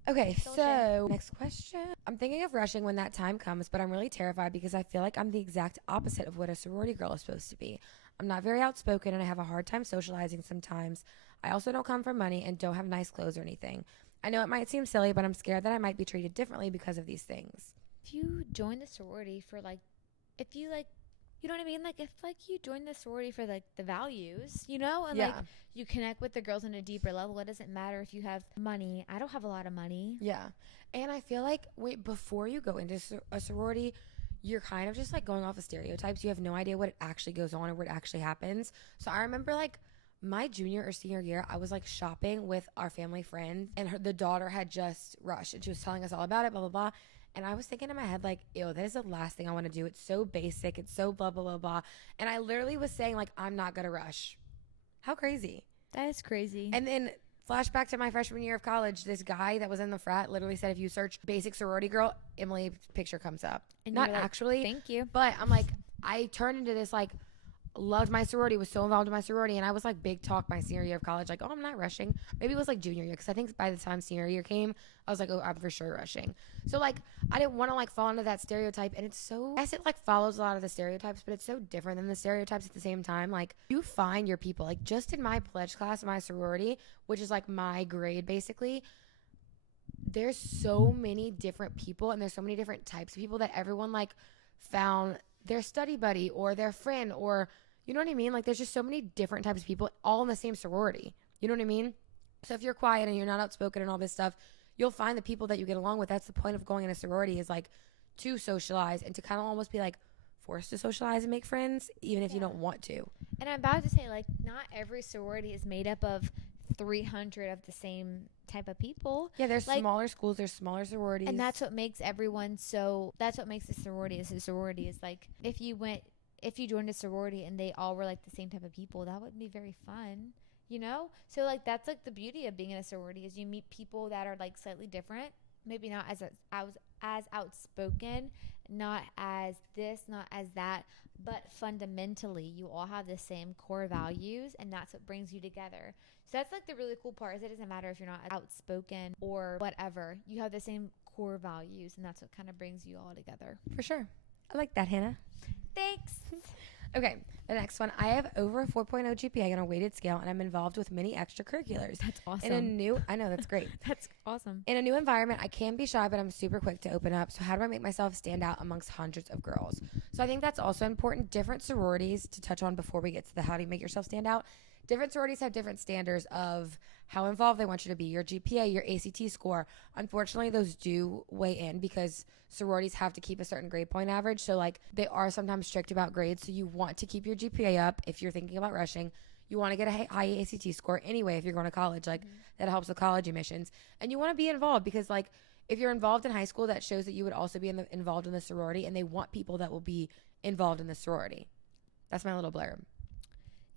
Okay, so next question. I'm thinking of rushing when that time comes, but I'm really terrified because I feel like I'm the exact opposite of what a sorority girl is supposed to be. I'm not very outspoken and I have a hard time socializing sometimes. I also don't come from money and don't have nice clothes or anything. I know it might seem silly, but I'm scared that I might be treated differently because of these things. If you join the sorority for like, if you like, you know what I mean? Like if like you join the sorority for like the values, you know, and like you connect with the girls on a deeper level. It doesn't matter if you have money. I don't have a lot of money. Yeah. And I feel like before you go into a sorority, you're kind of just like going off of stereotypes. You have no idea what actually goes on or what actually happens. So I remember like my junior or senior year, I was like shopping with our family friend and the daughter had just rushed and she was telling us all about it, blah, blah, blah. And I was thinking in my head, like, ew, that is the last thing I want to do. It's so basic. It's so blah, blah, blah, blah. And I literally was saying, like, I'm not going to rush. How crazy. That is crazy. And then flashback to my freshman year of college, this guy that was in the frat literally said, if you search basic sorority girl, Emily's picture comes up. And not like, actually. Thank you. But I'm like, I turned into this, like, loved my sorority, was so involved in my sorority, and I was like big talk my senior year of college, like, oh, I'm not rushing. Maybe it was like junior year, because I think by the time senior year came, I was like, oh, I'm for sure rushing. So like I didn't want to like fall into that stereotype, and it's so, I guess it like follows a lot of the stereotypes, but it's so different than the stereotypes at the same time. Like you find your people, like just in my pledge class, my sorority, which is like my grade basically, there's so many different people and there's so many different types of people that everyone like found their study buddy or their friend, or you know what I mean? Like there's just so many different types of people all in the same sorority. You know what I mean? So if you're quiet and you're not outspoken and all this stuff, you'll find the people that you get along with. That's the point of going in a sorority, is like to socialize and to kind of almost be like forced to socialize and make friends, even if you don't want to. And I'm about to say, like, not every sorority is made up of 300 of the same type of people. Yeah, there's Like, smaller schools, there's smaller sororities. and that's what makes everyone that's what makes a sorority is a sorority is like if you joined a sorority and they all were like the same type of people, that would be very fun, you know? So like that's like the beauty of being in a sorority is you meet people that are like slightly different, maybe not as outspoken, not as this, not as that, but fundamentally you all have the same core values, and that's what brings you together. So that's like the really cool part is it doesn't matter if you're not outspoken or whatever. You have the same core values, and that's what kind of brings you all together. For sure. I like that, Hannah. Thanks. Okay, the next one. I have over a 4.0 GPA on a weighted scale, and I'm involved with many extracurriculars. That's awesome. I know, that's great. That's awesome. In a new environment, I can be shy, but I'm super quick to open up. So how do I make myself stand out amongst hundreds of girls? So I think that's also important. Different sororities to touch on before we get to the how do you make yourself stand out. Different sororities have different standards of how involved they want you to be, your GPA, your ACT score. Unfortunately, those do weigh in because sororities have to keep a certain grade point average. So like they are sometimes strict about grades. So you want to keep your GPA up if you're thinking about rushing. You want to get a high ACT score anyway if you're going to college. Like that helps with college admissions. And you want to be involved because like if you're involved in high school, that shows that you would also be involved in the sorority, and they want people that will be involved in the sorority. That's my little blurb.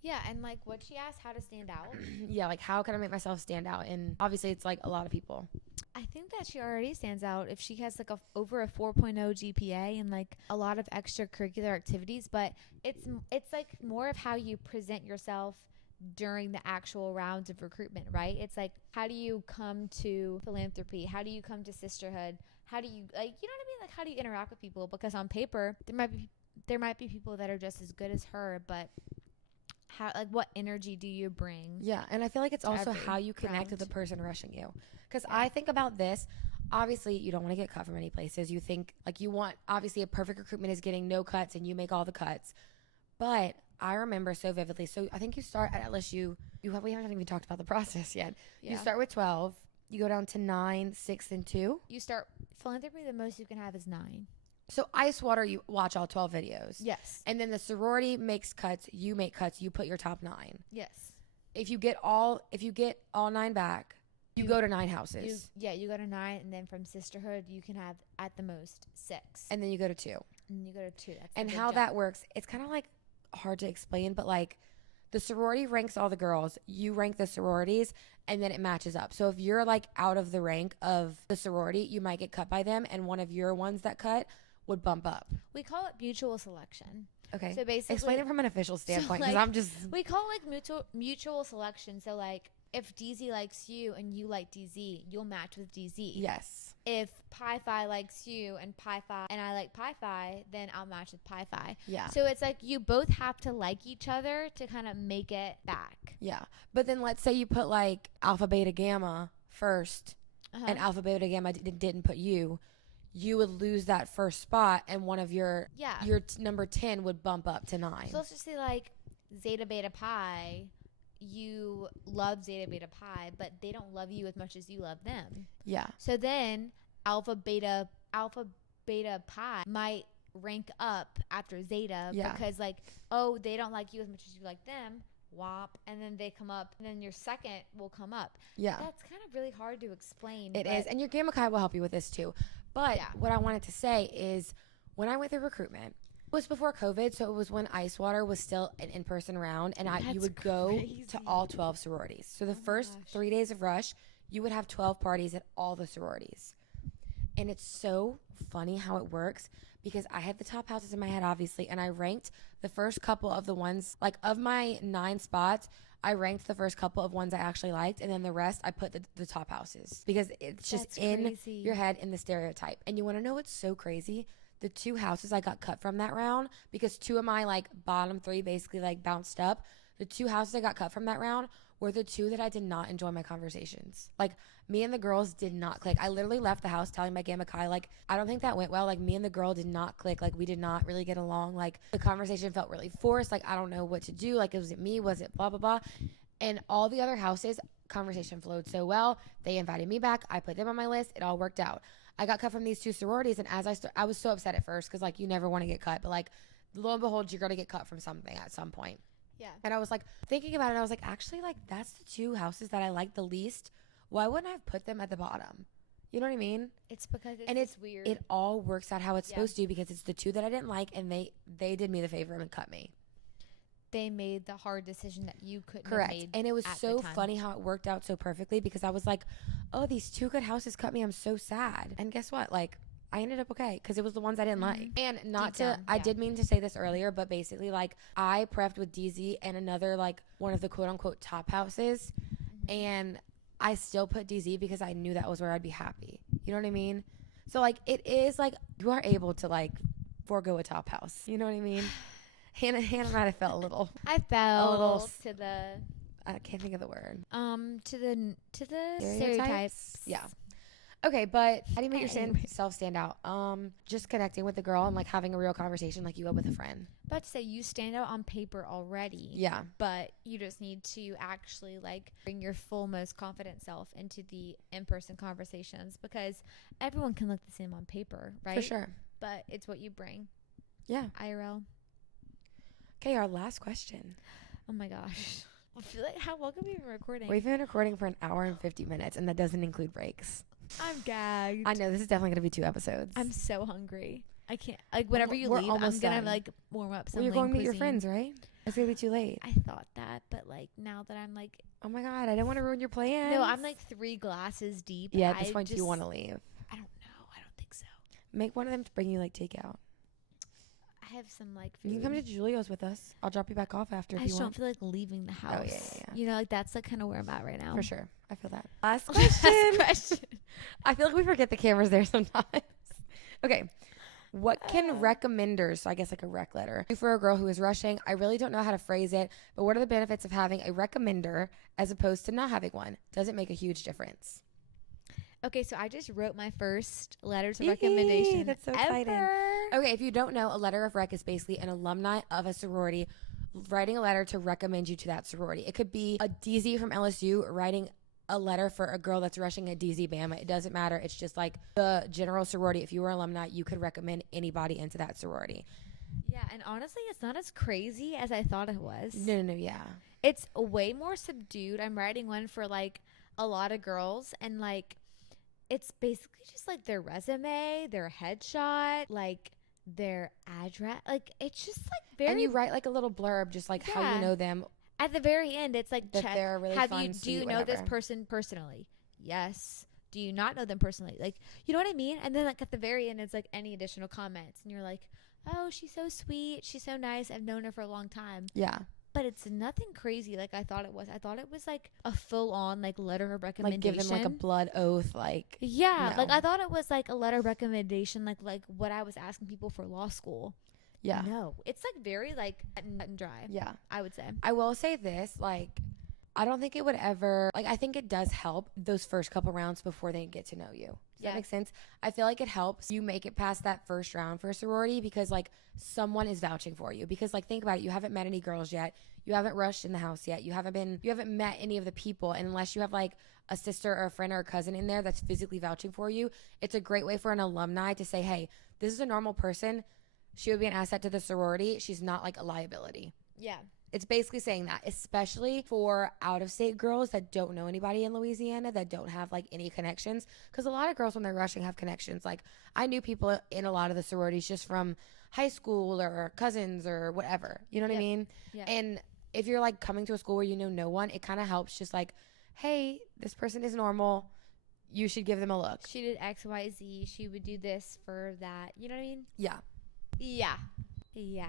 Yeah, and like what she asked, how to stand out. Yeah, like how can I make myself stand out? And obviously it's like a lot of people. I think that she already stands out if she has like over a 4.0 GPA and like a lot of extracurricular activities, but it's like more of how you present yourself during the actual rounds of recruitment, right? It's like how do you come to philanthropy? How do you come to sisterhood? How do you like, you know what I mean? Like how do you interact with people? Because on paper there might be people that are just as good as her, but how, like, what energy do you bring? Yeah, and I feel like it's also how you connect with the person rushing you. Because I think about this, obviously you don't want to get cut from any places. You think, like, you want, obviously a perfect recruitment is getting no cuts and you make all the cuts. But I remember so vividly. So I think you start at LSU. We haven't even talked about the process yet. Yeah. You start with 12. You go down to 9, 6, and 2. You start philanthropy, the most you can have is 9. So ice water, you watch all 12 videos. Yes. And then the sorority makes cuts, you make cuts, you put your top 9. Yes. If you get all 9 back, you go to 9 houses. You go to 9, and then from sisterhood you can have at the most 6. And then you go to 2. And you go to 2. That's and how that works, it's kind of like hard to explain, but like the sorority ranks all the girls, you rank the sororities, and then it matches up. So if you're like out of the rank of the sorority, you might get cut by them, and one of your ones that cut would bump up. We call it mutual selection. Okay. So basically, explain it from an official standpoint, because we call it like mutual selection. So like if DZ likes you and you like DZ, you'll match with DZ. Yes. If Pi Phi likes you and Pi Phi and I like Pi Phi, then I'll match with Pi Phi. Yeah. So it's like you both have to like each other to kind of make it back. Yeah. But then let's say you put like Alpha Beta Gamma first, and Alpha Beta Gamma didn't put you. You would lose that first spot, and one of your number 10 would bump up to 9. So let's just say like Zeta Beta Pi, you love Zeta Beta Pi, but they don't love you as much as you love them. Yeah. So then Alpha Beta Pi might rank up after Zeta because like, oh, they don't like you as much as you like them. Whop, and then they come up, and then your second will come up. Yeah. That's kind of really hard to explain. It is, and your Gamma Chi will help you with this too. But what I wanted to say is when I went through recruitment, it was before COVID, so it was when Ice Water was still an in-person round, and you would go to all 12 sororities. So the first 3 days of rush, you would have 12 parties at all the sororities. And it's so funny how it works because I had the top houses in my head, obviously, and I ranked the first couple of the ones, like of my 9 spots, I ranked the first couple of ones I actually liked, and then the rest I put the top houses because it's just in your head in the stereotype. And you want to know what's so crazy? The 2 houses I got cut from that round, because 2 of my like bottom 3 basically like bounced up. The 2 houses I got cut from that round were the 2 that I did not enjoy my conversations. Like me and the girls did not click. I literally left the house telling my Gamma Chi, like, I don't think that went well. Like me and the girl did not click. Like we did not really get along. Like the conversation felt really forced. Like I don't know what to do. Like was it me? Was it blah, blah, blah? And all the other houses, conversation flowed so well. They invited me back. I put them on my list. It all worked out. I got cut from these 2 sororities, and as I was so upset at first because like you never want to get cut, but like lo and behold, you're gonna get cut from something at some point. Yeah. And I was like thinking about it, and I was like, actually, like that's the 2 houses that I like the least why wouldn't I have put them at the bottom? You know what I mean? It's because And it's weird. It all works out how it's supposed to, because it's the 2 that I didn't like, and they did me the favor and cut me. They made the hard decision that you couldn't Correct. have made. And it was at so the time. funny how it worked out so perfectly, because I was like, oh, these 2 good houses cut me. I'm so sad. And guess what? Like, I ended up okay, because it was the ones I didn't like. And I did mean to say this earlier, but basically, like, I prepped with DZ and another, like, one of the quote unquote top houses. And I still put DZ because I knew that was where I'd be happy. You know what I mean? So, like, it is like you are able to, like, forego a top house. You know what I mean? Hannah might have felt a little. I fell a little to the I can't think of the word. to the stereotypes. Yeah. Okay, but how do you make yourself stand out? Just connecting with the girl and, like, having a real conversation like you would with a friend. About to say, you stand out on paper already. Yeah. But you just need to actually, like, bring your full, most confident self into the in-person conversations, because everyone can look the same on paper, right? For sure. But it's what you bring. Yeah. IRL. Okay, our last question. Oh my gosh. I feel like, how long have we been recording? We've been recording for 1 hour and 50 minutes, and that doesn't include breaks. I'm gagged. I know, this is definitely going to be 2 episodes. I'm so hungry. I can't, like, whenever you we're leave, I'm almost gonna done. like warm up some Well, you're going to meet your cuisine. friends, right? It's going to be too late. I thought that, but like now that I'm like, Oh my God, I didn't want to ruin your plans. no, I'm like 3 glasses deep. Yeah, at this point, do you want to leave? I don't know. I don't think so. Make one of them to bring you, like, takeout. I have some like food. You can come to Julio's with us. I'll drop you back off after if I you just want. don't feel like leaving the house. Oh, yeah. You know, like that's like kind of where I'm at right now. For sure. I feel that. Last question. Last question. I feel like we forget the camera's there sometimes. Okay. What can recommenders, so I guess like a rec letter, do for a girl who is rushing? I really don't know how to phrase it, but what are the benefits of having a recommender as opposed to not having one? Does it make a huge difference? Okay, so I just wrote my first letters of recommendation. That's so ever. exciting. Okay, if you don't know, a letter of rec is basically an alumni of a sorority writing a letter to recommend you to that sorority. It could be a DZ from LSU writing a letter for a girl that's rushing at DZ Bama. It doesn't matter. It's just like the general sorority. If you were alumni, you could recommend anybody into that sorority. Yeah, and honestly, it's not as crazy as I thought it was. No, yeah. It's way more subdued. I'm writing one for like a lot of girls, and like it's basically just like their resume, their headshot, like their address. Like it's just like very. And you write like a little blurb, just like how you know them. At the very end, it's like That check. they're really Have fun, you do sweet, you know this whatever. person personally? Yes. Do you not know them personally? Like, you know what I mean? And then like at the very end, it's like any additional comments, and you're like, oh, she's so sweet, she's so nice. I've known her for a long time. Yeah. But it's nothing crazy like I thought it was. I thought it was like a full on like letter of recommendation. Like give them like a blood oath, like. Yeah, no. like I thought it was like a letter of recommendation, like what I was asking people for law school. Yeah. No, it's like very like cut and dry. Yeah. I would say. I will say this, like, I don't think it would ever, like, I think it does help those first couple rounds before they get to know you. Does that make sense? I feel like it helps you make it past that first round for a sorority because, like, someone is vouching for you. Because, like, think about it. You haven't met any girls yet. You haven't rushed in the house yet. You haven't met any of the people. And unless you have, like, a sister or a friend or a cousin in there that's physically vouching for you, it's a great way for an alumni to say, hey, this is a normal person. She would be an asset to the sorority. She's not like a liability. Yeah. It's basically saying that, especially for out-of-state girls that don't know anybody in Louisiana, that don't have like any connections. Because a lot of girls when they're rushing have connections. Like I knew people in a lot of the sororities just from high school or cousins or whatever. You know what I mean? Yeah. And if you're like coming to a school where you know no one, it kind of helps just like, hey, this person is normal. You should give them a look. She did X, Y, Z. She would do this for that. You know what I mean? Yeah. Yeah. Yeah.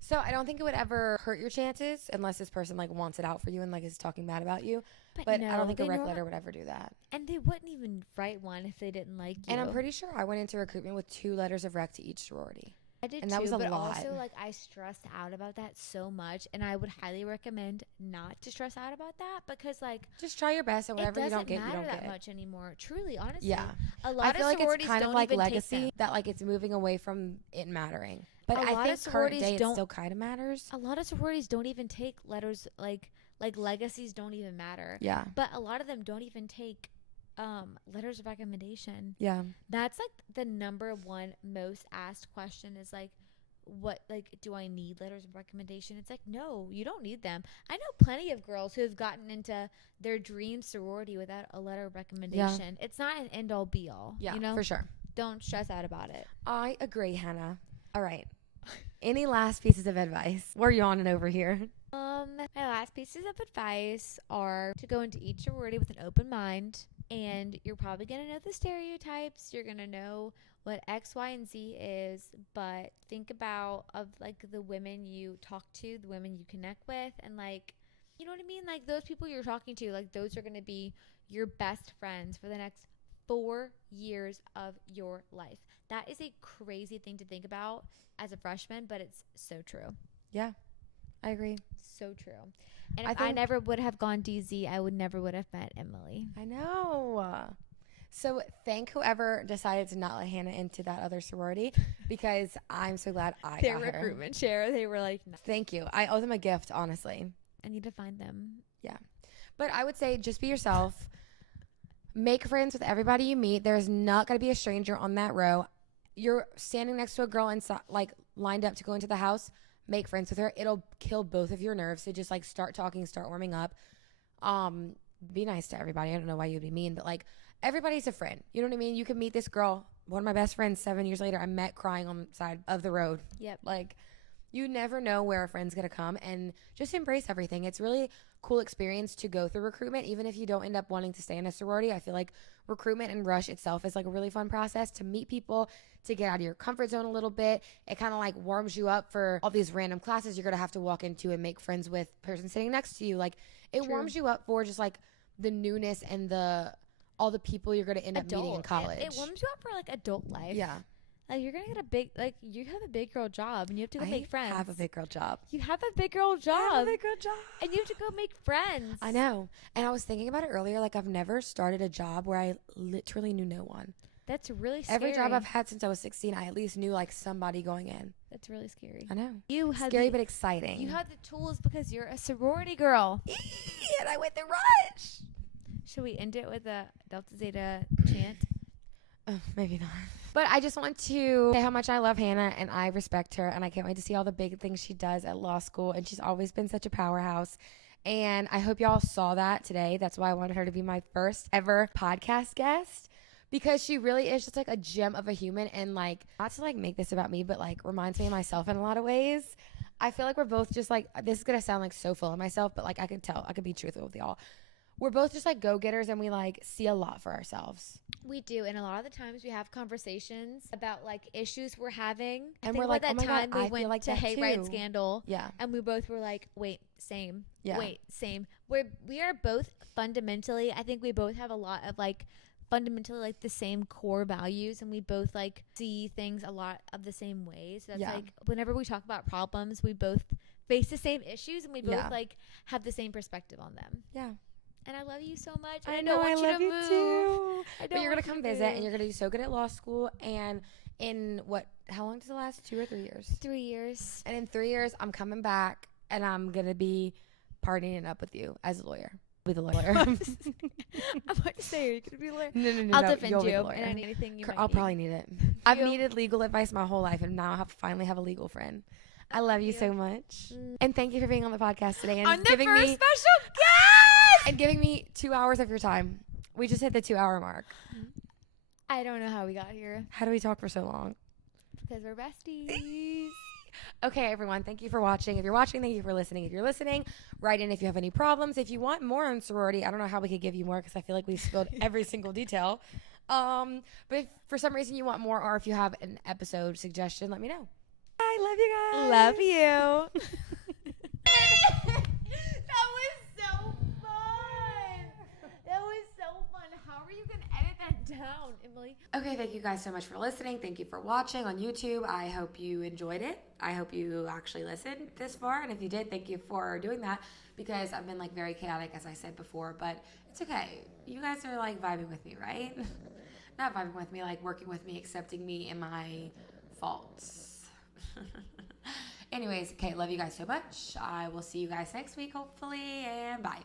So I don't think it would ever hurt your chances unless this person like wants it out for you and like is talking bad about you. But no, I don't think a they rec norma- letter would ever do that. And they wouldn't even write one if they didn't like you. And I'm pretty sure I went into recruitment with 2 letters of rec to each sorority. I did and too, that was a but lot. also like I stressed out about that so much, and I would highly recommend not to stress out about that because like Just try your best and whatever you don't get, you it doesn't don't matter that get. much anymore. Truly, honestly, Yeah. a lot I feel of like sororities it's kind don't of like even take legacy them. that like it's moving away from it mattering. But A I lot think of current sororities day it don't- still kind of matters. A lot of sororities don't even take letters like legacies don't even matter. Yeah. But a lot of them don't even take letters of recommendation. Yeah. That's like the number one most asked question is like, what, like, do I need letters of recommendation? It's like, no, you don't need them. I know plenty of girls who have gotten into their dream sorority without a letter of recommendation. It's not an end all be all. Yeah, you know? for sure. Don't stress out about it. I agree, Hannah. All right. Any last pieces of advice? We're yawning over here. My last pieces of advice are to go into each sorority with an open mind, and you're probably going to know the stereotypes. You're going to know what X, Y, and Z is, but think about like the women you talk to, the women you connect with, and like, you know what I mean? Like those people you're talking to, like those are going to be your best friends for the next 4 years of your life. That is a crazy thing to think about as a freshman, but it's so true. Yeah, I agree. So true. And if I never would have gone DZ, I never would have met Emily. I know. So thank whoever decided to not let Hannah into that other sorority, because I'm so glad I Their got her. recruitment chair, they were like, no. Thank you. I owe them a gift, honestly. I need to find them. Yeah. But I would say just be yourself. Make friends with everybody you meet. There's not going to be a stranger on that row. You're standing next to a girl and like lined up to go into the house. Make friends with her. It'll kill both of your nerves. So just like start talking, start warming up. Be nice to everybody. I don't know why you'd be mean, but like everybody's a friend. You know what I mean? You can meet this girl, one of my best friends, 7 years later, I met crying on the side of the road. Yep. Like you never know where a friend's going to come, and just embrace everything. It's really cool experience to go through recruitment, even if you don't end up wanting to stay in a sorority. I feel like recruitment and rush itself is like a really fun process to meet people, to get out of your comfort zone a little bit. It kind of like warms you up for all these random classes you're going to have to walk into and make friends with the person sitting next to you. Like it warms you up for just like the newness and all the people you're going to end up meeting in college. It warms you up for like adult life. Yeah. Like you're gonna get you have a big girl job, and you have to go make friends. I have a big girl job. You have a big girl job. I have a big girl job. And you have to go make friends. I know. And I was thinking about it earlier. Like I've never started a job where I literally knew no one. That's really scary. Every job I've had since I was 16, I at least knew like somebody going in. That's really scary. I know. You had scary but exciting. You have the tools because you're a sorority girl. And I went the rush. Should we end it with a Delta Zeta chant? Maybe not. But I just want to say how much I love Hannah and I respect her, and I can't wait to see all the big things she does at law school, and she's always been such a powerhouse. And I hope y'all saw that today. That's why I wanted her to be my first ever podcast guest, because she really is just like a gem of a human, and like, not to like make this about me, but like reminds me of myself in a lot of ways. I feel like we're both just like, this is going to sound like so full of myself, but like I could be truthful with y'all. We're both just like go-getters, and we like see a lot for ourselves. We do, and a lot of the times we have conversations about like issues we're having. And we're like, that oh my time God, we I went feel like to that Hate too. Right Scandal. Yeah. And we both were like, wait, same. Yeah. Wait, same. We are both fundamentally, I think we both have a lot of like fundamentally like the same core values, and we both like see things a lot of the same way. So that's like whenever we talk about problems, we both face the same issues, and we both like have the same perspective on them. Yeah. And I love you so much. I know, I love you too. But you're going to come visit, and you're going to do so good at law school. And in how long does it last? 2 or 3 years? 3 years. And in 3 years, I'm coming back, and I'm going to be partying it up with you as a lawyer. Be the lawyer. I'm about to say, are you going to be a lawyer? No. I'll defend you and anything you might I'll need. probably need it. I've needed legal advice my whole life, and now I finally have a legal friend. I love you so much. And thank you for being on the podcast today. And on the giving first me special guest! And giving me 2 hours of your time. We just hit the 2-hour mark. I don't know how we got here. How do we talk for so long? Because we're besties. Okay, everyone. Thank you for watching. If you're watching, thank you for listening. If you're listening, write in if you have any problems. If you want more on sorority, I don't know how we could give you more, because I feel like we spilled every single detail. But if for some reason you want more, or if you have an episode suggestion, let me know. I love you guys. Love you. That was so fun. That was so fun. How are you going to edit that down, Emily? Okay, thank you guys so much for listening. Thank you for watching on YouTube. I hope you enjoyed it. I hope you actually listened this far. And if you did, thank you for doing that, because I've been like very chaotic, as I said before, but it's okay. You guys are like vibing with me, right? Not vibing with me, like working with me, accepting me and my faults. Anyways, okay, love you guys so much. I will see you guys next week, hopefully, and bye.